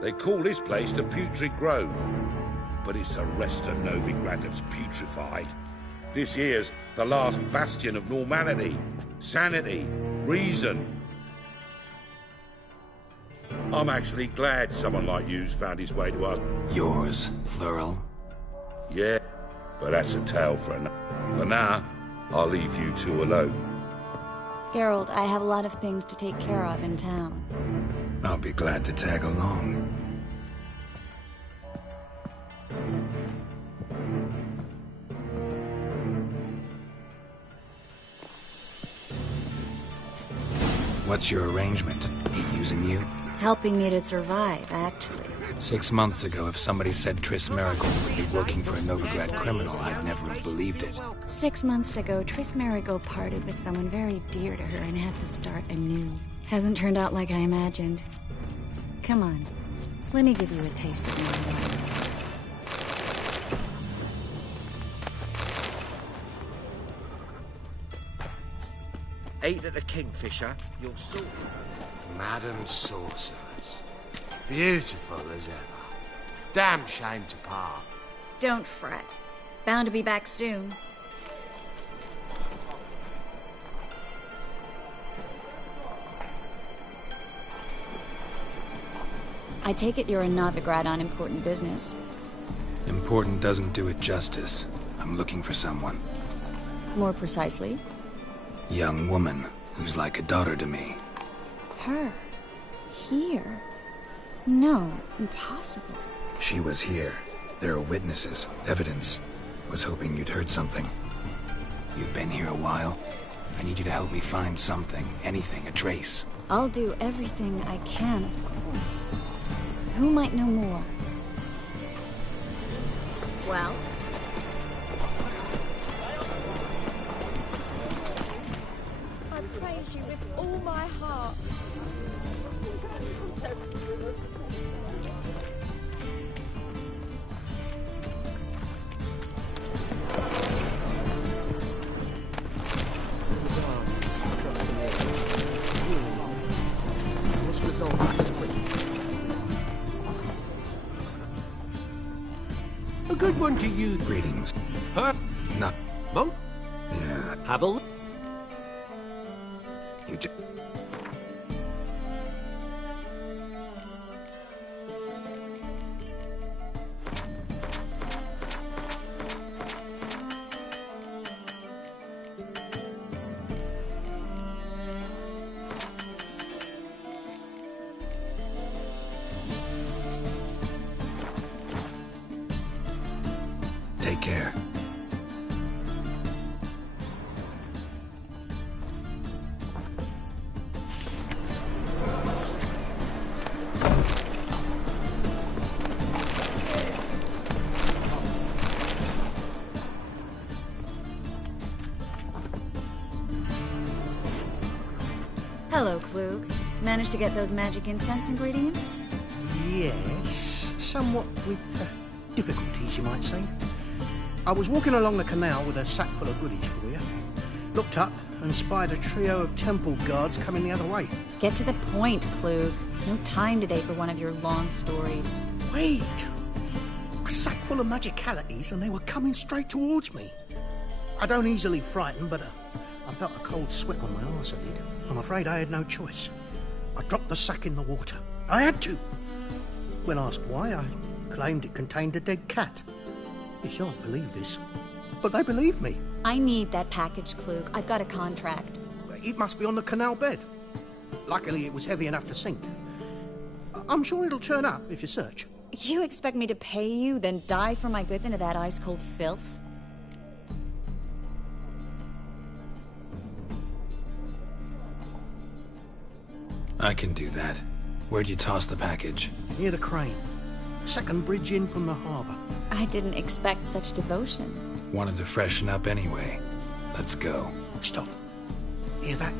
They call this place the Putrid Grove, but it's the rest of Novigrad that's putrefied. This here's the last bastion of normality, sanity, reason. I'm actually glad someone like you's found his way to us. Yours, plural? Yeah, but that's a tale for another. For now, I'll leave you two alone. Geralt, I have a lot of things to take care of in town. I'll be glad to tag along. What's your arrangement? He using you? Helping me to survive, actually. 6 months ago, if somebody said Triss Merigold would be working for a Novigrad criminal, I'd never have believed it. 6 months ago, Triss Merigold parted with someone very dear to her and had to start anew. Hasn't turned out like I imagined. Come on, let me give you a taste of my life. Eat at the Kingfisher, you'll sort. Madam Sorceress. Beautiful as ever. Damn shame to part. Don't fret. Bound to be back soon. I take it you're in Novigrad on important business. Important doesn't do it justice. I'm looking for someone. More precisely? Young woman who's like a daughter to me. Her? Here? No, impossible. She was here. There are witnesses, evidence. Was hoping you'd heard something. You've been here a while. I need you to help me find something, anything, a trace. I'll do everything I can, of course. Who might know more? Well? I praise you with all my heart. His arms across the mirror. You must resolve matters quickly. A good one to you. Greetings. Huh? No. Monk? Yeah. Have a look. You just... Take care. Hello, Klug. Managed to get those magic incense ingredients? Yes, somewhat with difficulties, you might say. I was walking along the canal with a sack full of goodies for you. Looked up and spied a trio of temple guards coming the other way. Get to the point, Klug. No time today for one of your long stories. Wait! A sack full of magicalities and they were coming straight towards me. I don't easily frighten, but I felt a cold sweat on my arse, I did. I'm afraid I had no choice. I dropped the sack in the water. I had to. When asked why, I claimed it contained a dead cat. You shan't believe this, but they believed me. I need that package, Klug. I've got a contract. It must be on the canal bed. Luckily, it was heavy enough to sink. I'm sure it'll turn up if you search. You expect me to pay you, then dive for my goods into that ice-cold filth? I can do that. Where'd you toss the package? Near the crane. Second bridge in from the harbour. I didn't expect such devotion. Wanted to freshen up anyway. Let's go. Stop. Hear that?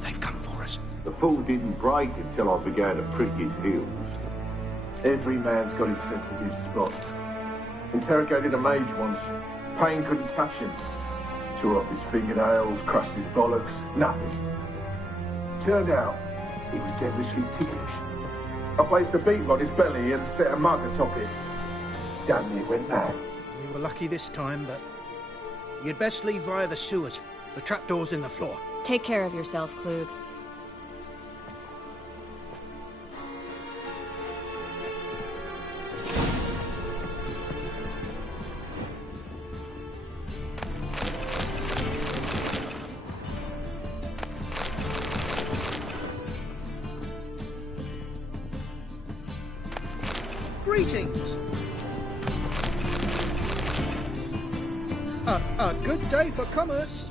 They've come for us. The fall didn't break until I began to prick his heels. Every man's got his sensitive spots. Interrogated a mage once. Pain couldn't touch him. Tore off his fingernails, crushed his bollocks, nothing. Turned out, he was devilishly ticklish. I placed a beetle on his belly and set a mug atop it. Damn near went mad. We were lucky this time, but you'd best leave via the sewers. The trapdoor's in the floor. Take care of yourself, Klug. Greetings. A good day for commerce.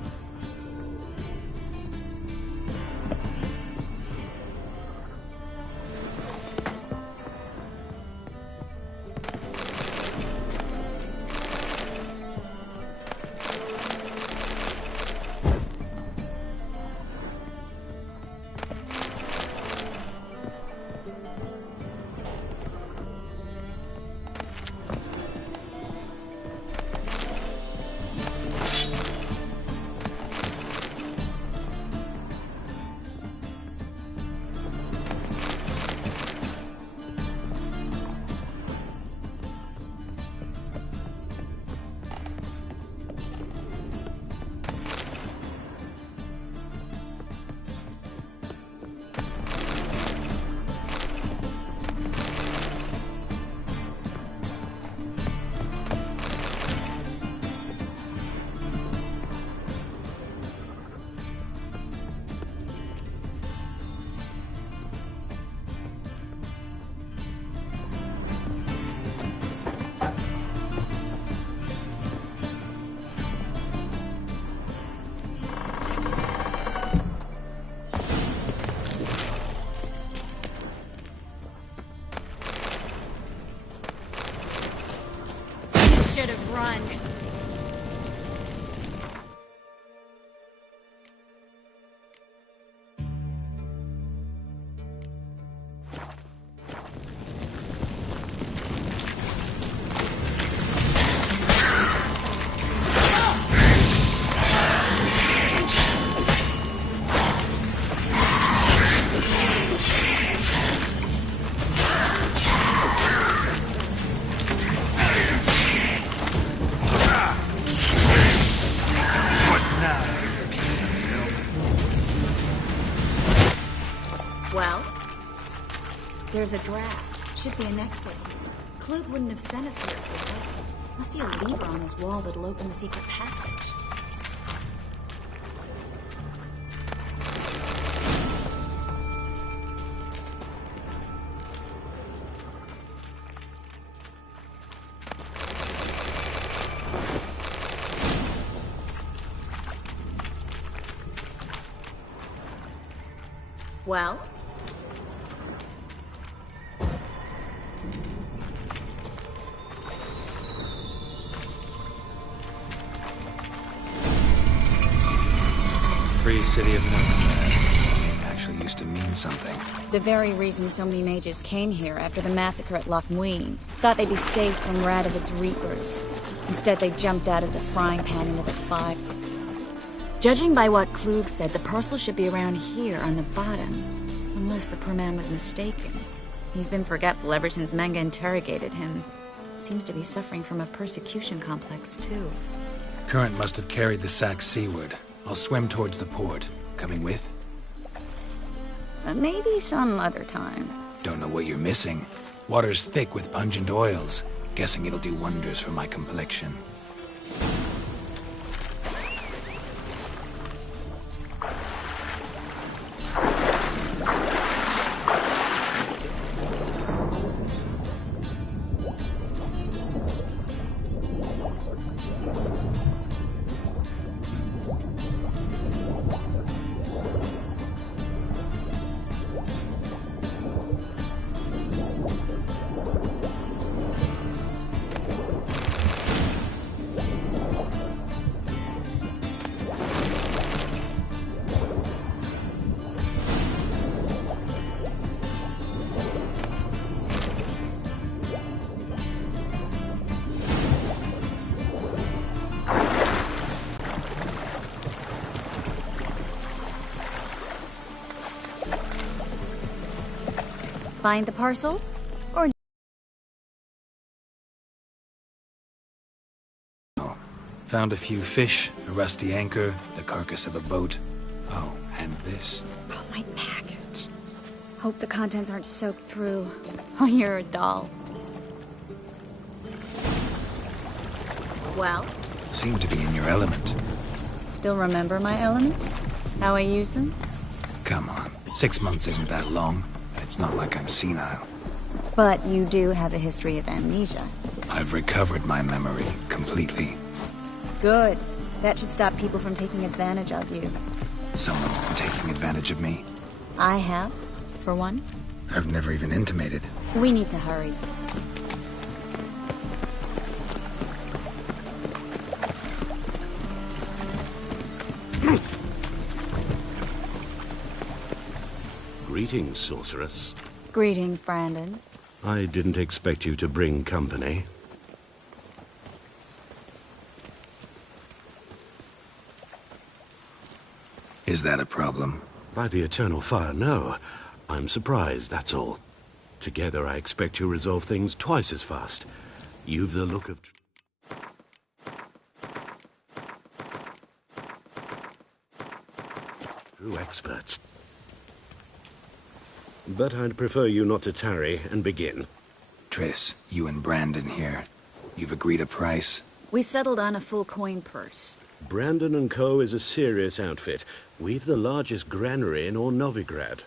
Should have run. Well, there's a draft. Should be an exit. Klug wouldn't have sent us here if it wasn't. Must be a lever on his wall that'll open the secret passage. Well? Free city of Nuremberg actually used to mean something. The very reason so many mages came here after the massacre at Loch Muin. Thought they'd be safe from Radovid's reapers. Instead, they jumped out of the frying pan into the fire. Judging by what Klug said, the parcel should be around here on the bottom. Unless the poor man was mistaken. He's been forgetful ever since Menge interrogated him. Seems to be suffering from a persecution complex, too. Current must have carried the sack seaward. I'll swim towards the port. Coming with? Maybe some other time. Don't know what you're missing. Water's thick with pungent oils. Guessing it'll do wonders for my complexion. Find the parcel? Or... Found a few fish, a rusty anchor, the carcass of a boat. Oh, and this. Oh, my package. Hope the contents aren't soaked through. Oh, you're a doll. Well? Seem to be in your element. Still remember my elements? How I use them? Come on. 6 months isn't that long. It's not like I'm senile. But you do have a history of amnesia. I've recovered my memory completely. Good. That should stop people from taking advantage of you. Someone's been taking advantage of me. I have, for one. I've never even intimated. We need to hurry. Greetings, sorceress. Greetings, Brandon. I didn't expect you to bring company. Is that a problem? By the eternal fire, no. I'm surprised, that's all. Together, I expect you resolve things twice as fast. You've the look of... true experts. But I'd prefer you not to tarry and begin. Triss, you and Brandon here. You've agreed a price? We settled on a full coin purse. Brandon & Co. is a serious outfit. We've the largest granary in all Novigrad.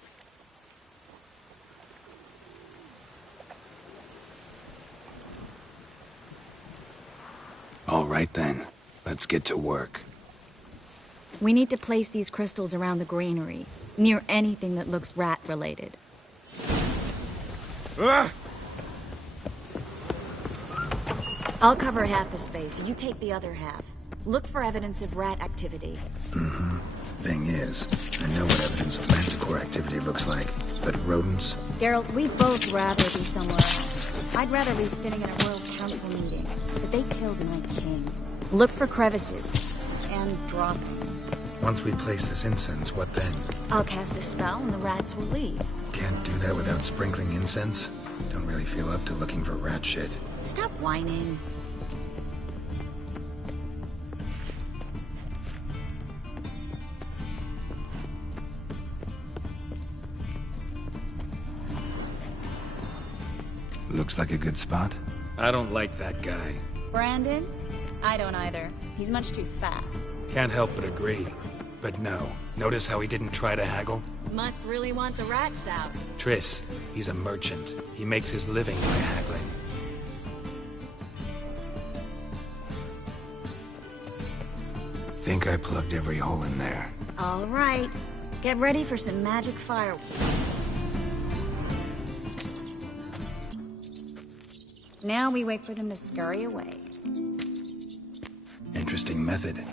All right then. Let's get to work. We need to place these crystals around the granary, near anything that looks rat-related. I'll cover half the space, you take the other half. Look for evidence of rat activity. Mm-hmm. Thing is, I know what evidence of manticore activity looks like, but rodents? Geralt, we'd both rather be somewhere else. I'd rather be sitting in a royal council meeting, but they killed my king. Look for crevices and droppings. Once we place this incense, what then? I'll cast a spell and the rats will leave. Can't do that without sprinkling incense? Don't really feel up to looking for rat shit. Stop whining. Looks like a good spot. I don't like that guy. Brandon? I don't either. He's much too fat. Can't help but agree. But no. Notice how he didn't try to haggle? Must really want the rats out. Triss, he's a merchant. He makes his living by haggling. Think I plugged every hole in there. All right. Get ready for some magic fireworks. Now we wait for them to scurry away. Interesting method.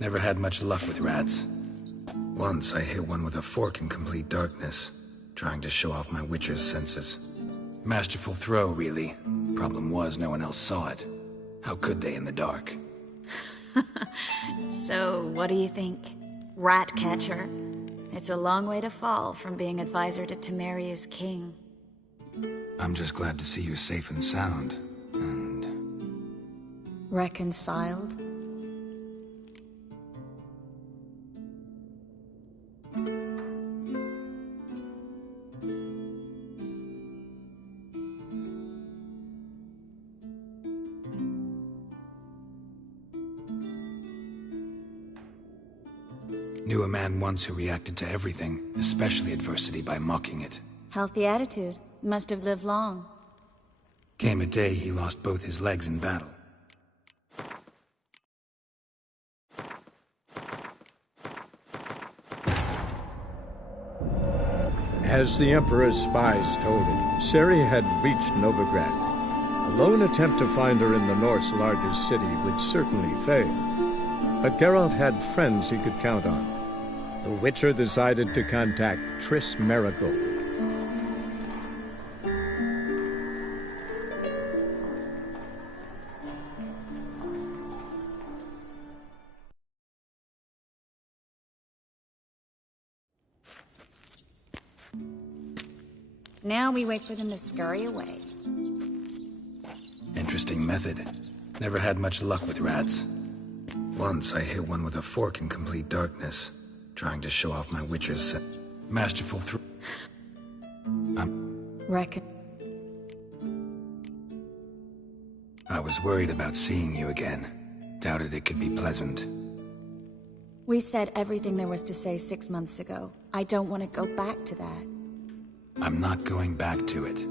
Never had much luck with rats. Once I hit one with a fork in complete darkness, trying to show off my witcher's senses. Masterful throw, really. Problem was, no one else saw it. How could they in the dark? So, what do you think? Rat catcher? It's a long way to fall from being advisor to Temeria's king. I'm just glad to see you safe and sound, and... reconciled? Knew a man once who reacted to everything, especially adversity, by mocking it. Healthy attitude. Must have lived long. Came a day he lost both his legs in battle. As the Emperor's spies told him, Ciri had reached Novigrad. A lone attempt to find her in the North's largest city would certainly fail. But Geralt had friends he could count on. The Witcher decided to contact Triss Merigold. Now we wait for them to scurry away. Interesting method. Never had much luck with rats. Once I hit one with a fork in complete darkness, trying to show off my Witcher's masterful Reckon. I was worried about seeing you again. Doubted it could be pleasant. We said everything there was to say 6 months ago. I don't want to go back to that. I'm not going back to it.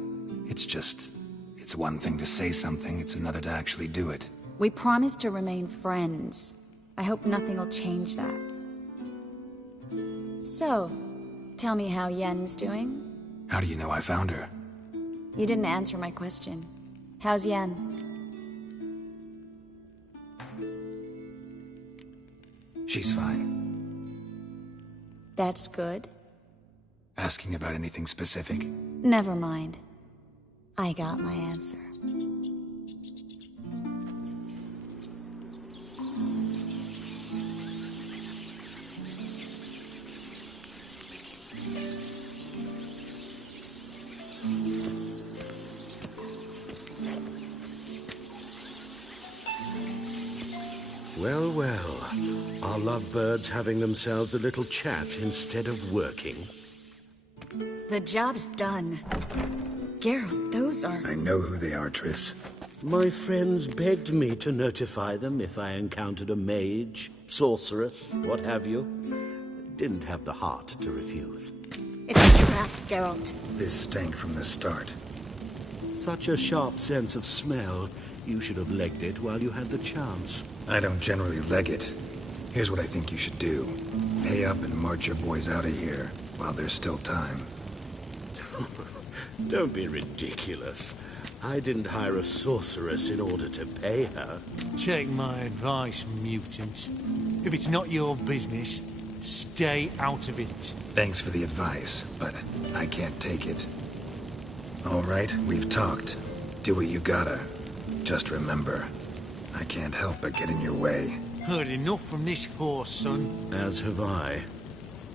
It's one thing to say something, it's another to actually do it. We promised to remain friends. I hope nothing will change that. So, tell me how Yen's doing? How do you know I found her? You didn't answer my question. How's Yen? She's fine. That's good. Asking about anything specific? Never mind. I got my answer. Well, well. Are lovebirds having themselves a little chat instead of working? The job's done. Geralt, those are... I know who they are, Triss. My friends begged me to notify them if I encountered a mage, sorceress, what have you. Didn't have the heart to refuse. It's a trap, Geralt. This stank from the start. Such a sharp sense of smell. You should have legged it while you had the chance. I don't generally leg it. Here's what I think you should do. Pay up and march your boys out of here, while there's still time. Don't be ridiculous. I didn't hire a sorceress in order to pay her. Take my advice, mutant. If it's not your business, stay out of it. Thanks for the advice, but I can't take it. All right, we've talked. Do what you gotta. Just remember, I can't help but get in your way. Heard enough from this horse, son. As have I.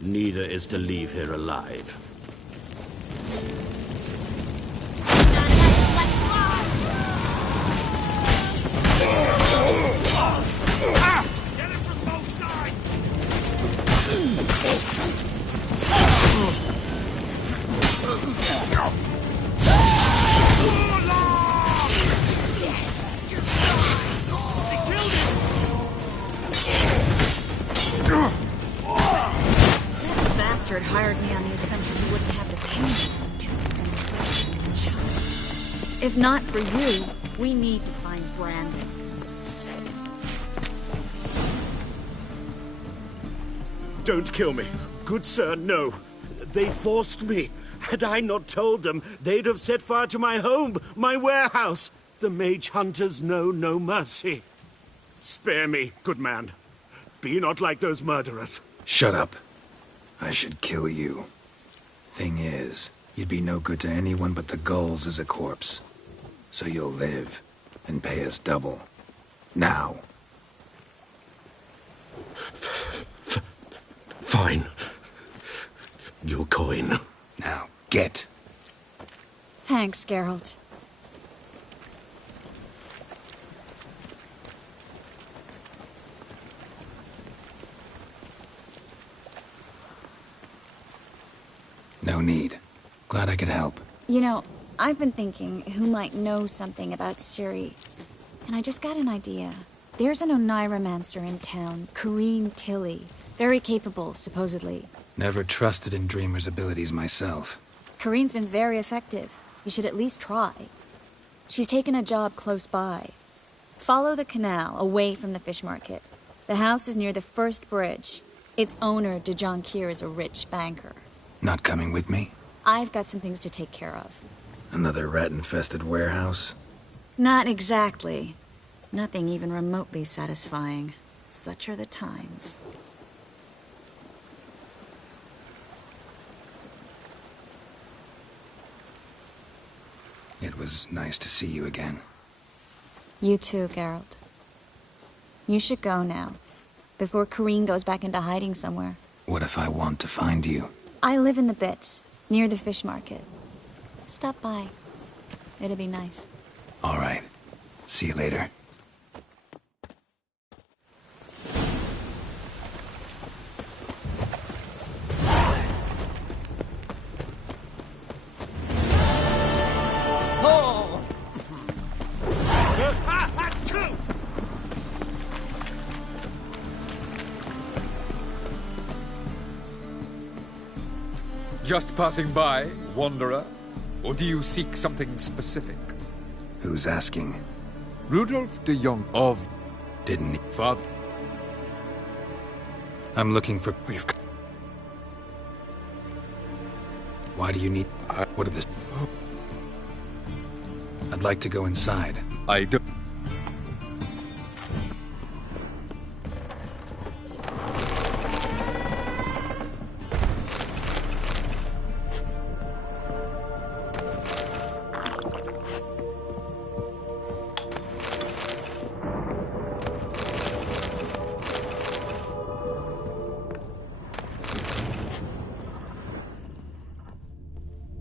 Neither is to leave here alive. Hired me on the assumption he wouldn't have to pay me. If not for you, we need to find Brandon. Don't kill me. Good sir, no. They forced me. Had I not told them, they'd have set fire to my home, my warehouse. The mage hunters know no mercy. Spare me, good man. Be not like those murderers. Shut up. I should kill you. Thing is, you'd be no good to anyone but the gulls as a corpse. So you'll live, and pay us double. Now. Fine. Your coin. Now, get. Thanks, Geralt. No need. Glad I could help. You know, I've been thinking who might know something about Ciri. And I just got an idea. There's an Oneiromancer in town, Corrine Tilly. Very capable, supposedly. Never trusted in Dreamer's abilities myself. Kareen's been very effective. You should at least try. She's taken a job close by. Follow the canal, away from the fish market. The house is near the first bridge. Its owner, Dejan Kier, is a rich banker. Not coming with me? I've got some things to take care of. Another rat-infested warehouse? Not exactly. Nothing even remotely satisfying. Such are the times. It was nice to see you again. You too, Geralt. You should go now, before Kareen goes back into hiding somewhere. What if I want to find you? I live in the Bits, near the fish market. Stop by. It'll be nice. All right. See you later. Just passing by, wanderer? Or do you seek something specific? Who's asking? Rudolf de Jong of... Didn't he? Father? I'm looking for... Why do you need... What are this... I'd like to go inside. I do...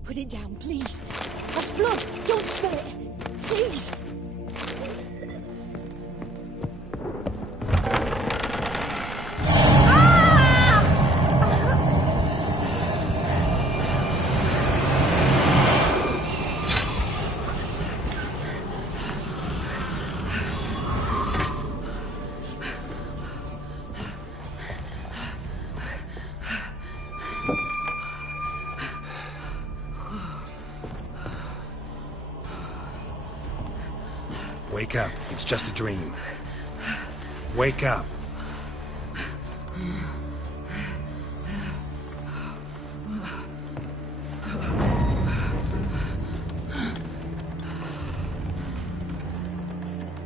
Put it down, please. That's blood. Don't spill it. Please. Wake up. It's just a dream. Wake up.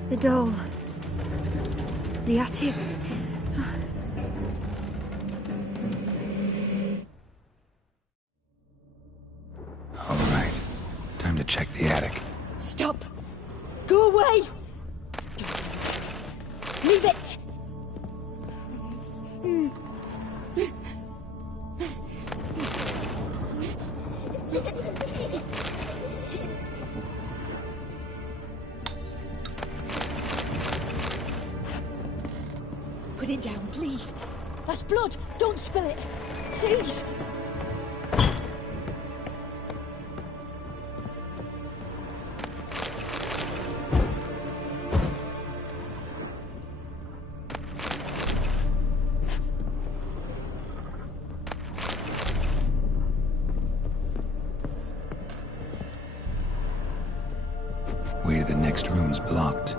The door. The attic. All right. Time to check the attic. Stop. Go away. Don't do that. Leave it. Put it down, please. That's blood. Don't spill it. Please. Way to the next room's blocked.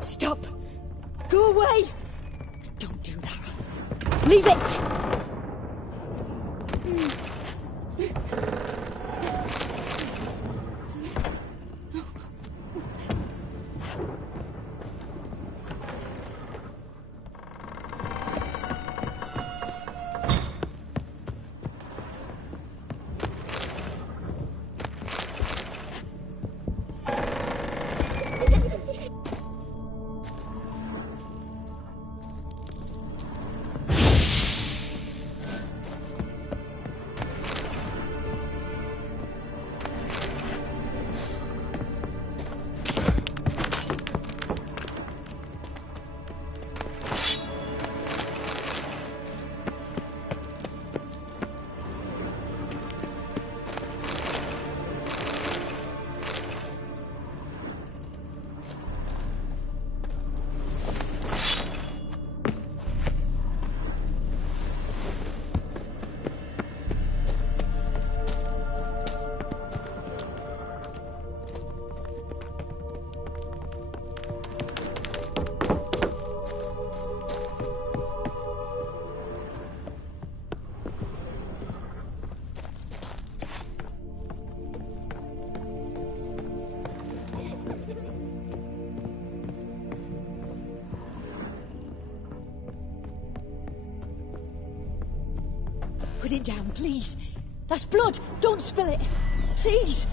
Stop! Go away! Don't do that. Leave it! Put it down, please. That's blood. Don't spill it. Please.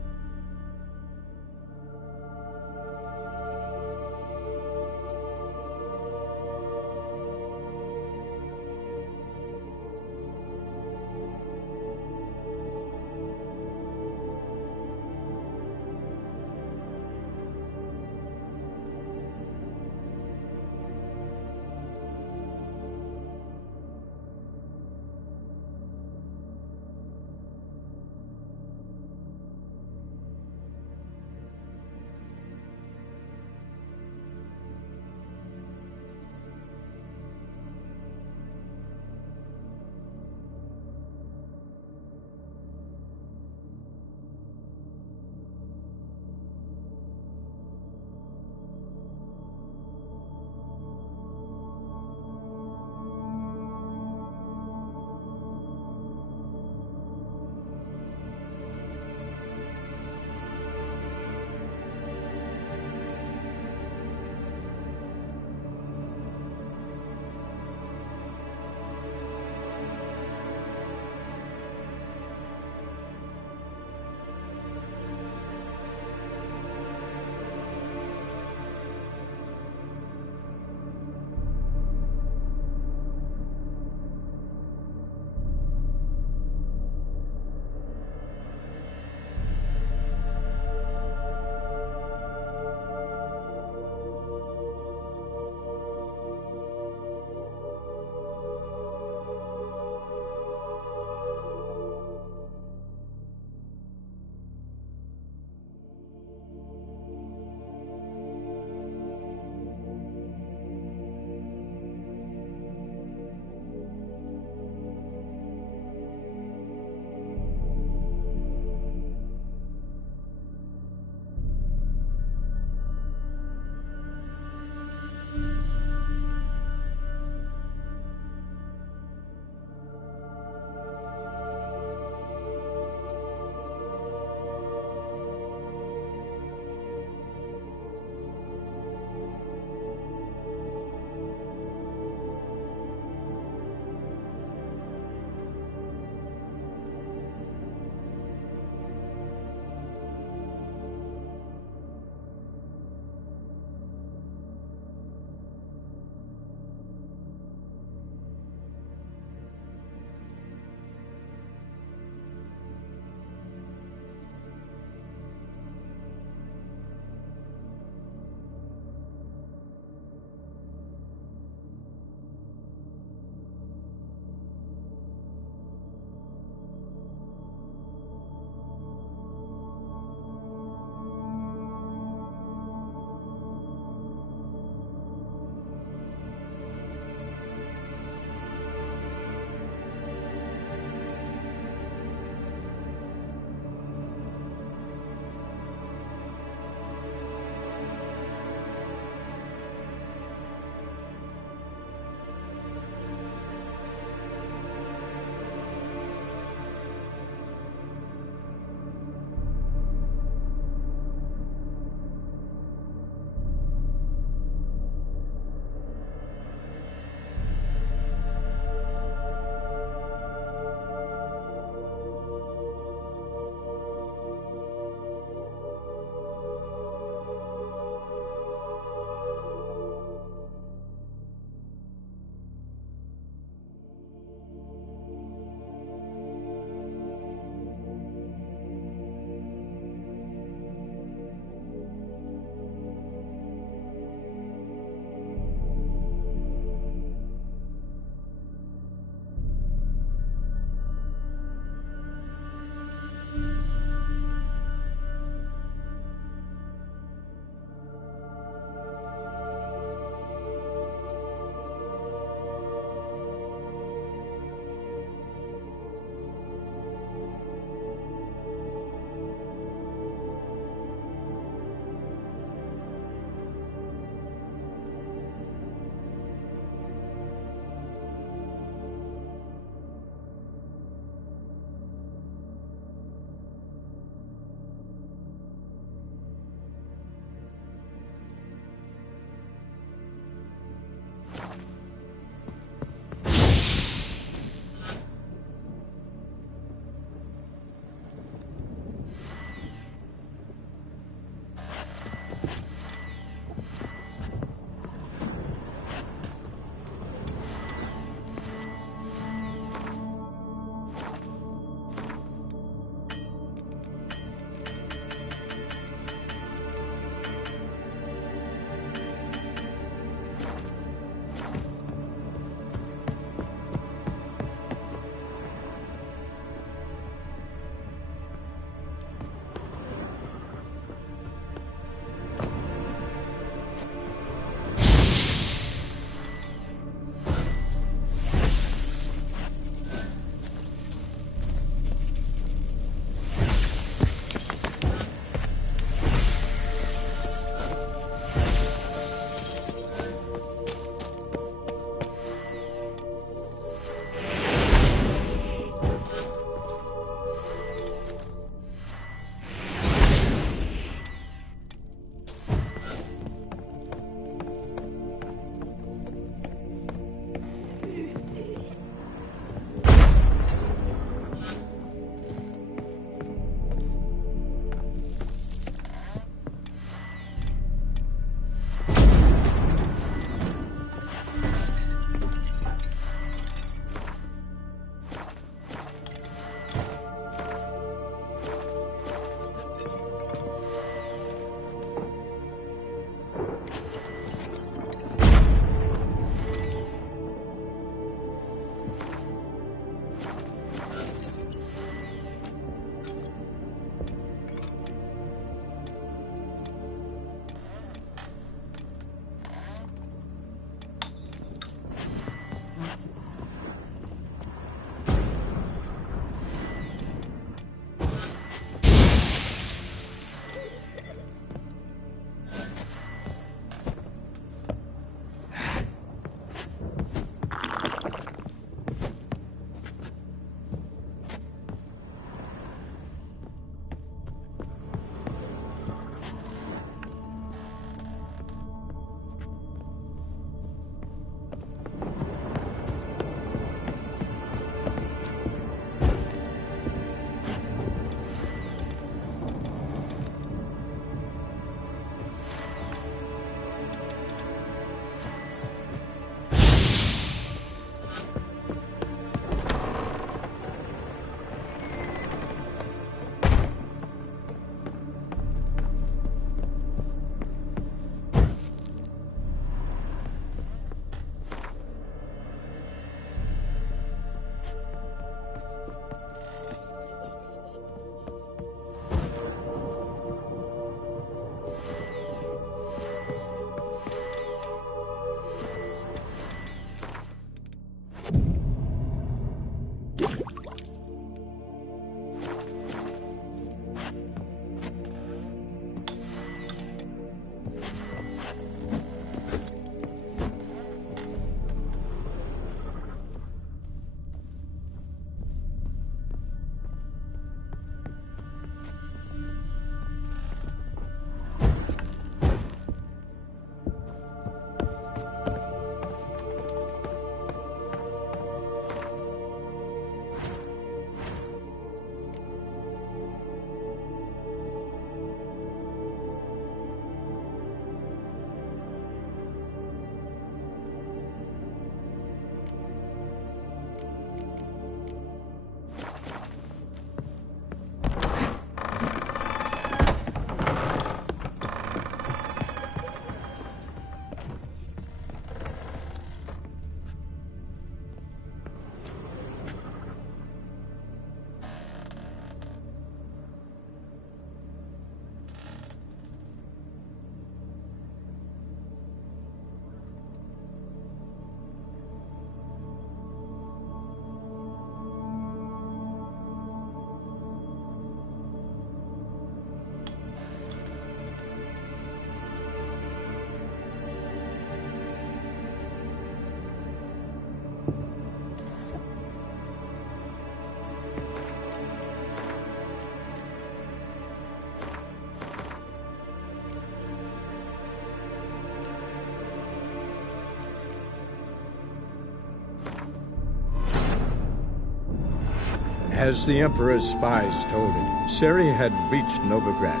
As the Emperor's spies told it, Ciri had reached Novigrad.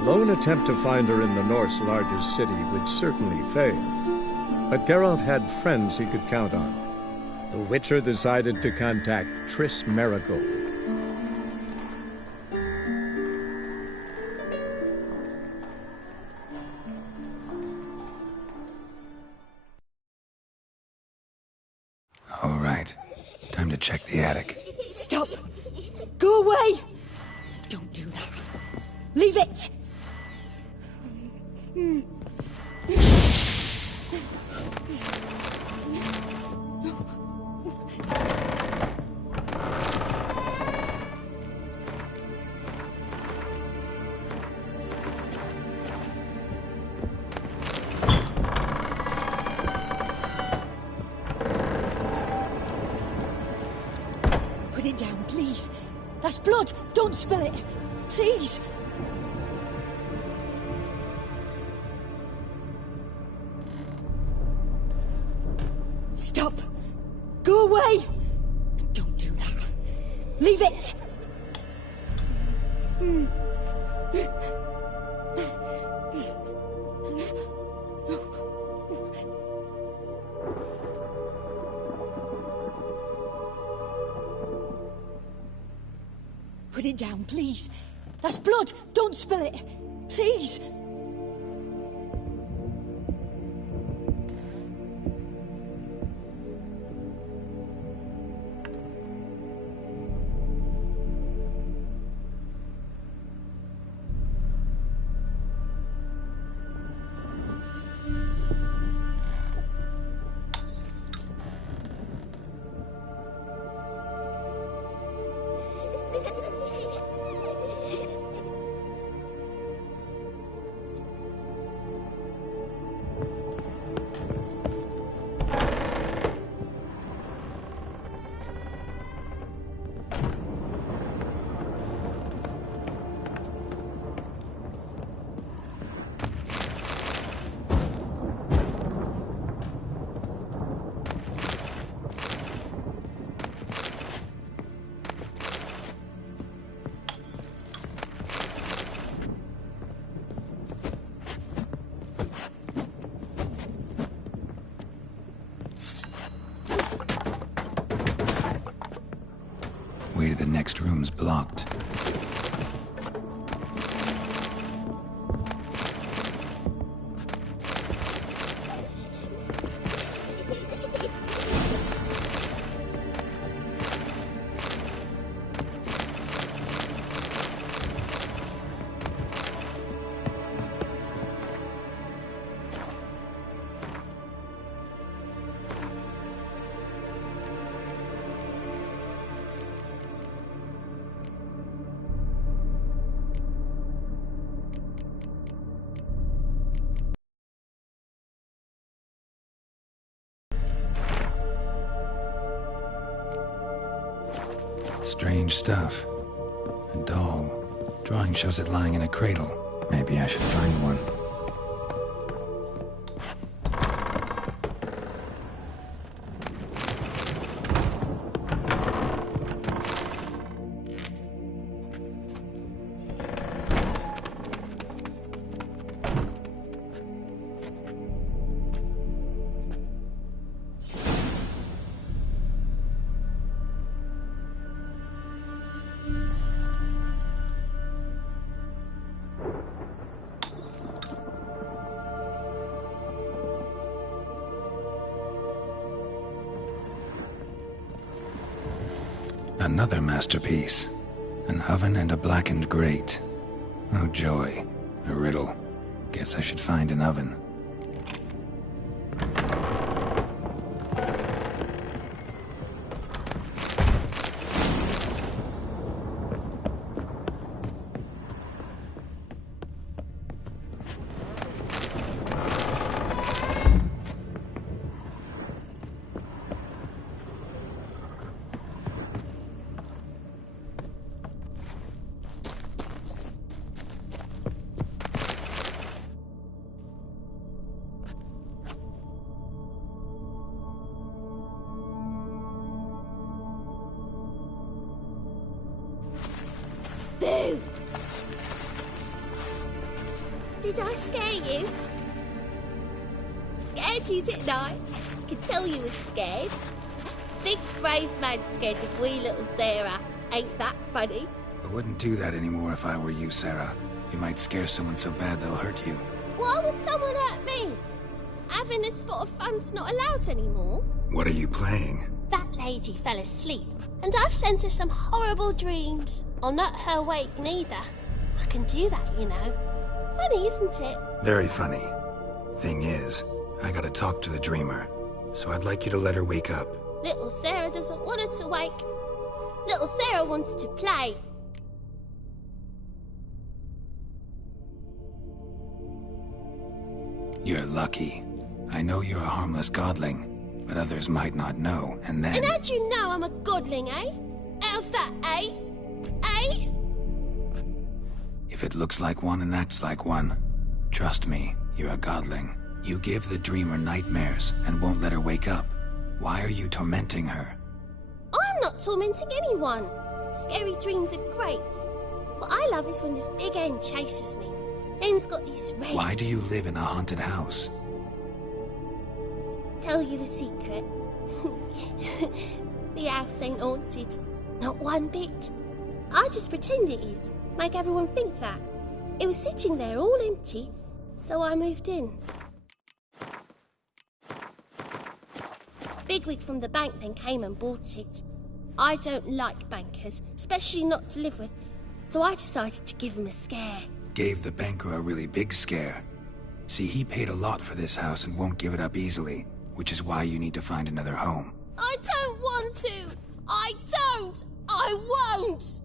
A lone attempt to find her in the North's largest city would certainly fail. But Geralt had friends he could count on. The Witcher decided to contact Triss Merigold. All right. Time to check the attic. Stop! Go away! Don't do that. Leave it! Put it down, please. That's blood. Don't spill it. Please. Stop. Go away. Don't do that. Leave it. Put it down, please. That's blood. Don't spill it. Please. Way to the next room's blocked. Strange stuff. A doll. Drawing shows it lying in a cradle. Maybe I should find one. Another masterpiece. An oven and a blackened grate. Oh joy. A riddle. Guess I should find an oven. Boo! Did I scare you? Scared you, didn't I? Could tell you were scared. Big brave man scared of wee little Sarah. Ain't that funny? I wouldn't do that anymore if I were you, Sarah. You might scare someone so bad they'll hurt you. Why would someone hurt me? Having a spot of fun's not allowed anymore. What are you playing? That lady fell asleep, and I've sent her some horrible dreams. I'll not her wake neither. I can do that, you know. Funny, isn't it? Very funny. Thing is, I gotta talk to the dreamer, so I'd like you to let her wake up. Little Sarah doesn't want her to wake. Little Sarah wants to play. You're lucky. I know you're a harmless godling, but others might not know, and then... And how'd you know I'm a godling, eh? How's that, eh? Eh? If it looks like one and acts like one, trust me, you're a godling. You give the dreamer nightmares and won't let her wake up. Why are you tormenting her? I'm not tormenting anyone. Scary dreams are great. What I love is when this big hen chases me. Hen's got these red... Why do you live in a haunted house? Tell you a secret. The house ain't haunted. Not one bit. I just pretend it is. Make everyone think that. It was sitting there all empty, so I moved in. Bigwig from the bank then came and bought it. I don't like bankers, especially not to live with, so I decided to give him a scare. Gave the banker a really big scare. See, he paid a lot for this house and won't give it up easily, which is why you need to find another home. I don't want to! I don't! I won't!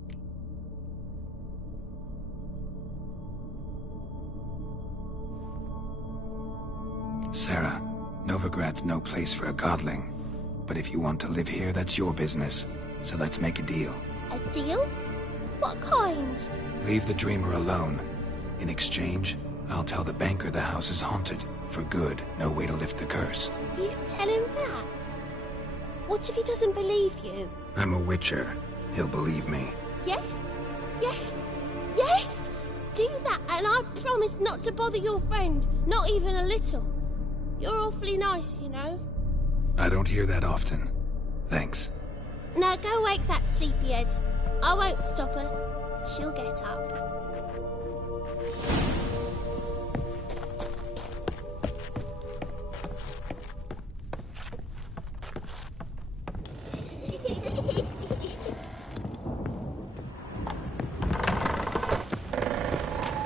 Sarah, Novigrad's no place for a godling. But if you want to live here, that's your business. So let's make a deal. A deal? What kind? Leave the dreamer alone. In exchange, I'll tell the banker the house is haunted. For good, no way to lift the curse. You tell him that? What if he doesn't believe you? I'm a witcher. He'll believe me. Yes? Yes? Yes! Do that and I promise not to bother your friend. Not even a little. You're awfully nice, you know. I don't hear that often. Thanks. Now go wake that sleepyhead. I won't stop her. She'll get up.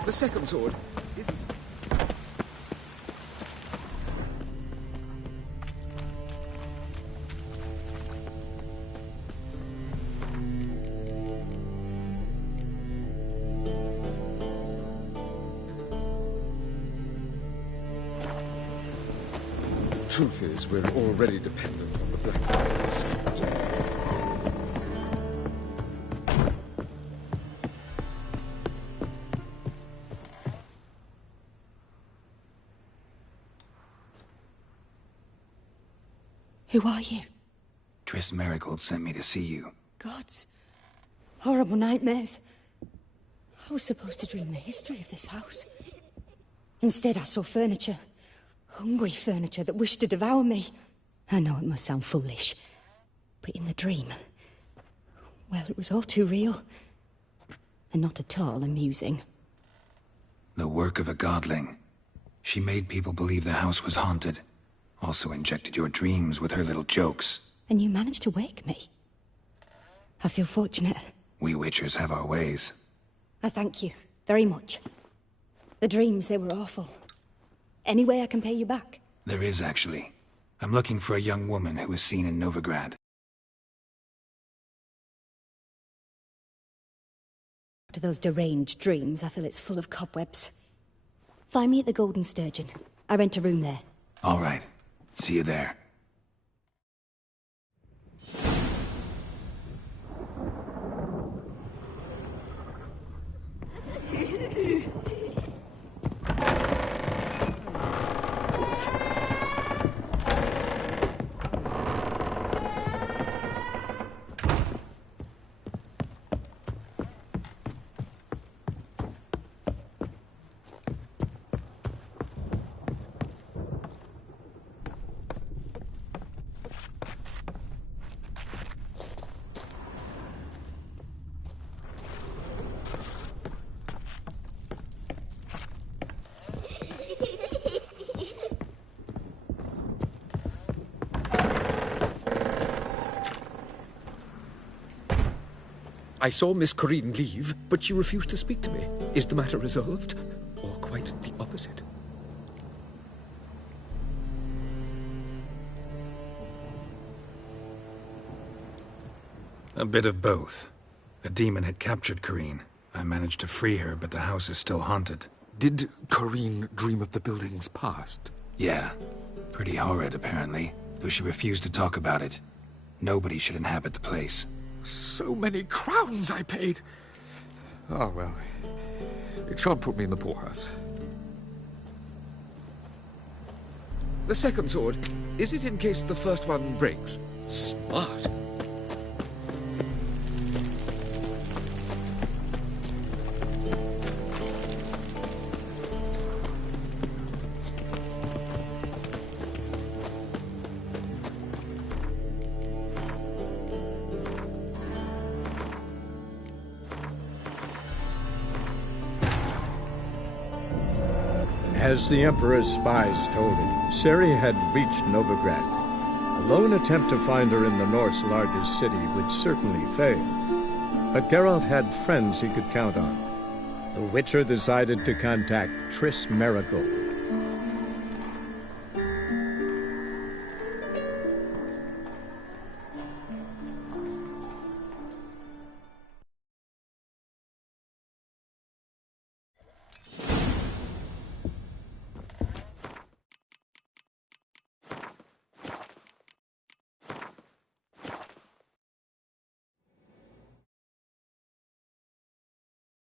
The second sword. Truth is, we're already dependent on the Black Isles. Who are you? Triss Merigold sent me to see you. Gods. Horrible nightmares. I was supposed to dream the history of this house. Instead, I saw furniture. Hungry furniture that wished to devour me. I know it must sound foolish, but in the dream, well, it was all too real. And not at all amusing. The work of a godling. She made people believe the house was haunted. Also injected your dreams with her little jokes. And you managed to wake me. I feel fortunate. We witchers have our ways. I thank you very much. The dreams, they were awful. Any way I can pay you back? There is, actually. I'm looking for a young woman who was seen in Novigrad. To those deranged dreams, I feel it's full of cobwebs. Find me at the Golden Sturgeon. I rent a room there. All right. See you there. I saw Miss Corinne leave, but she refused to speak to me. Is the matter resolved? Or quite the opposite? A bit of both. A demon had captured Corinne. I managed to free her, but the house is still haunted. Did Corinne dream of the building's past? Yeah. Pretty horrid, apparently, though she refused to talk about it. Nobody should inhabit the place. So many crowns I paid! Oh, well. It shan't put me in the poorhouse. The second sword, is it in case the first one breaks? Smart. As the Emperor's spies told it, Ciri had reached Novigrad. A lone attempt to find her in the North's largest city would certainly fail. But Geralt had friends he could count on. The Witcher decided to contact Triss Merigold,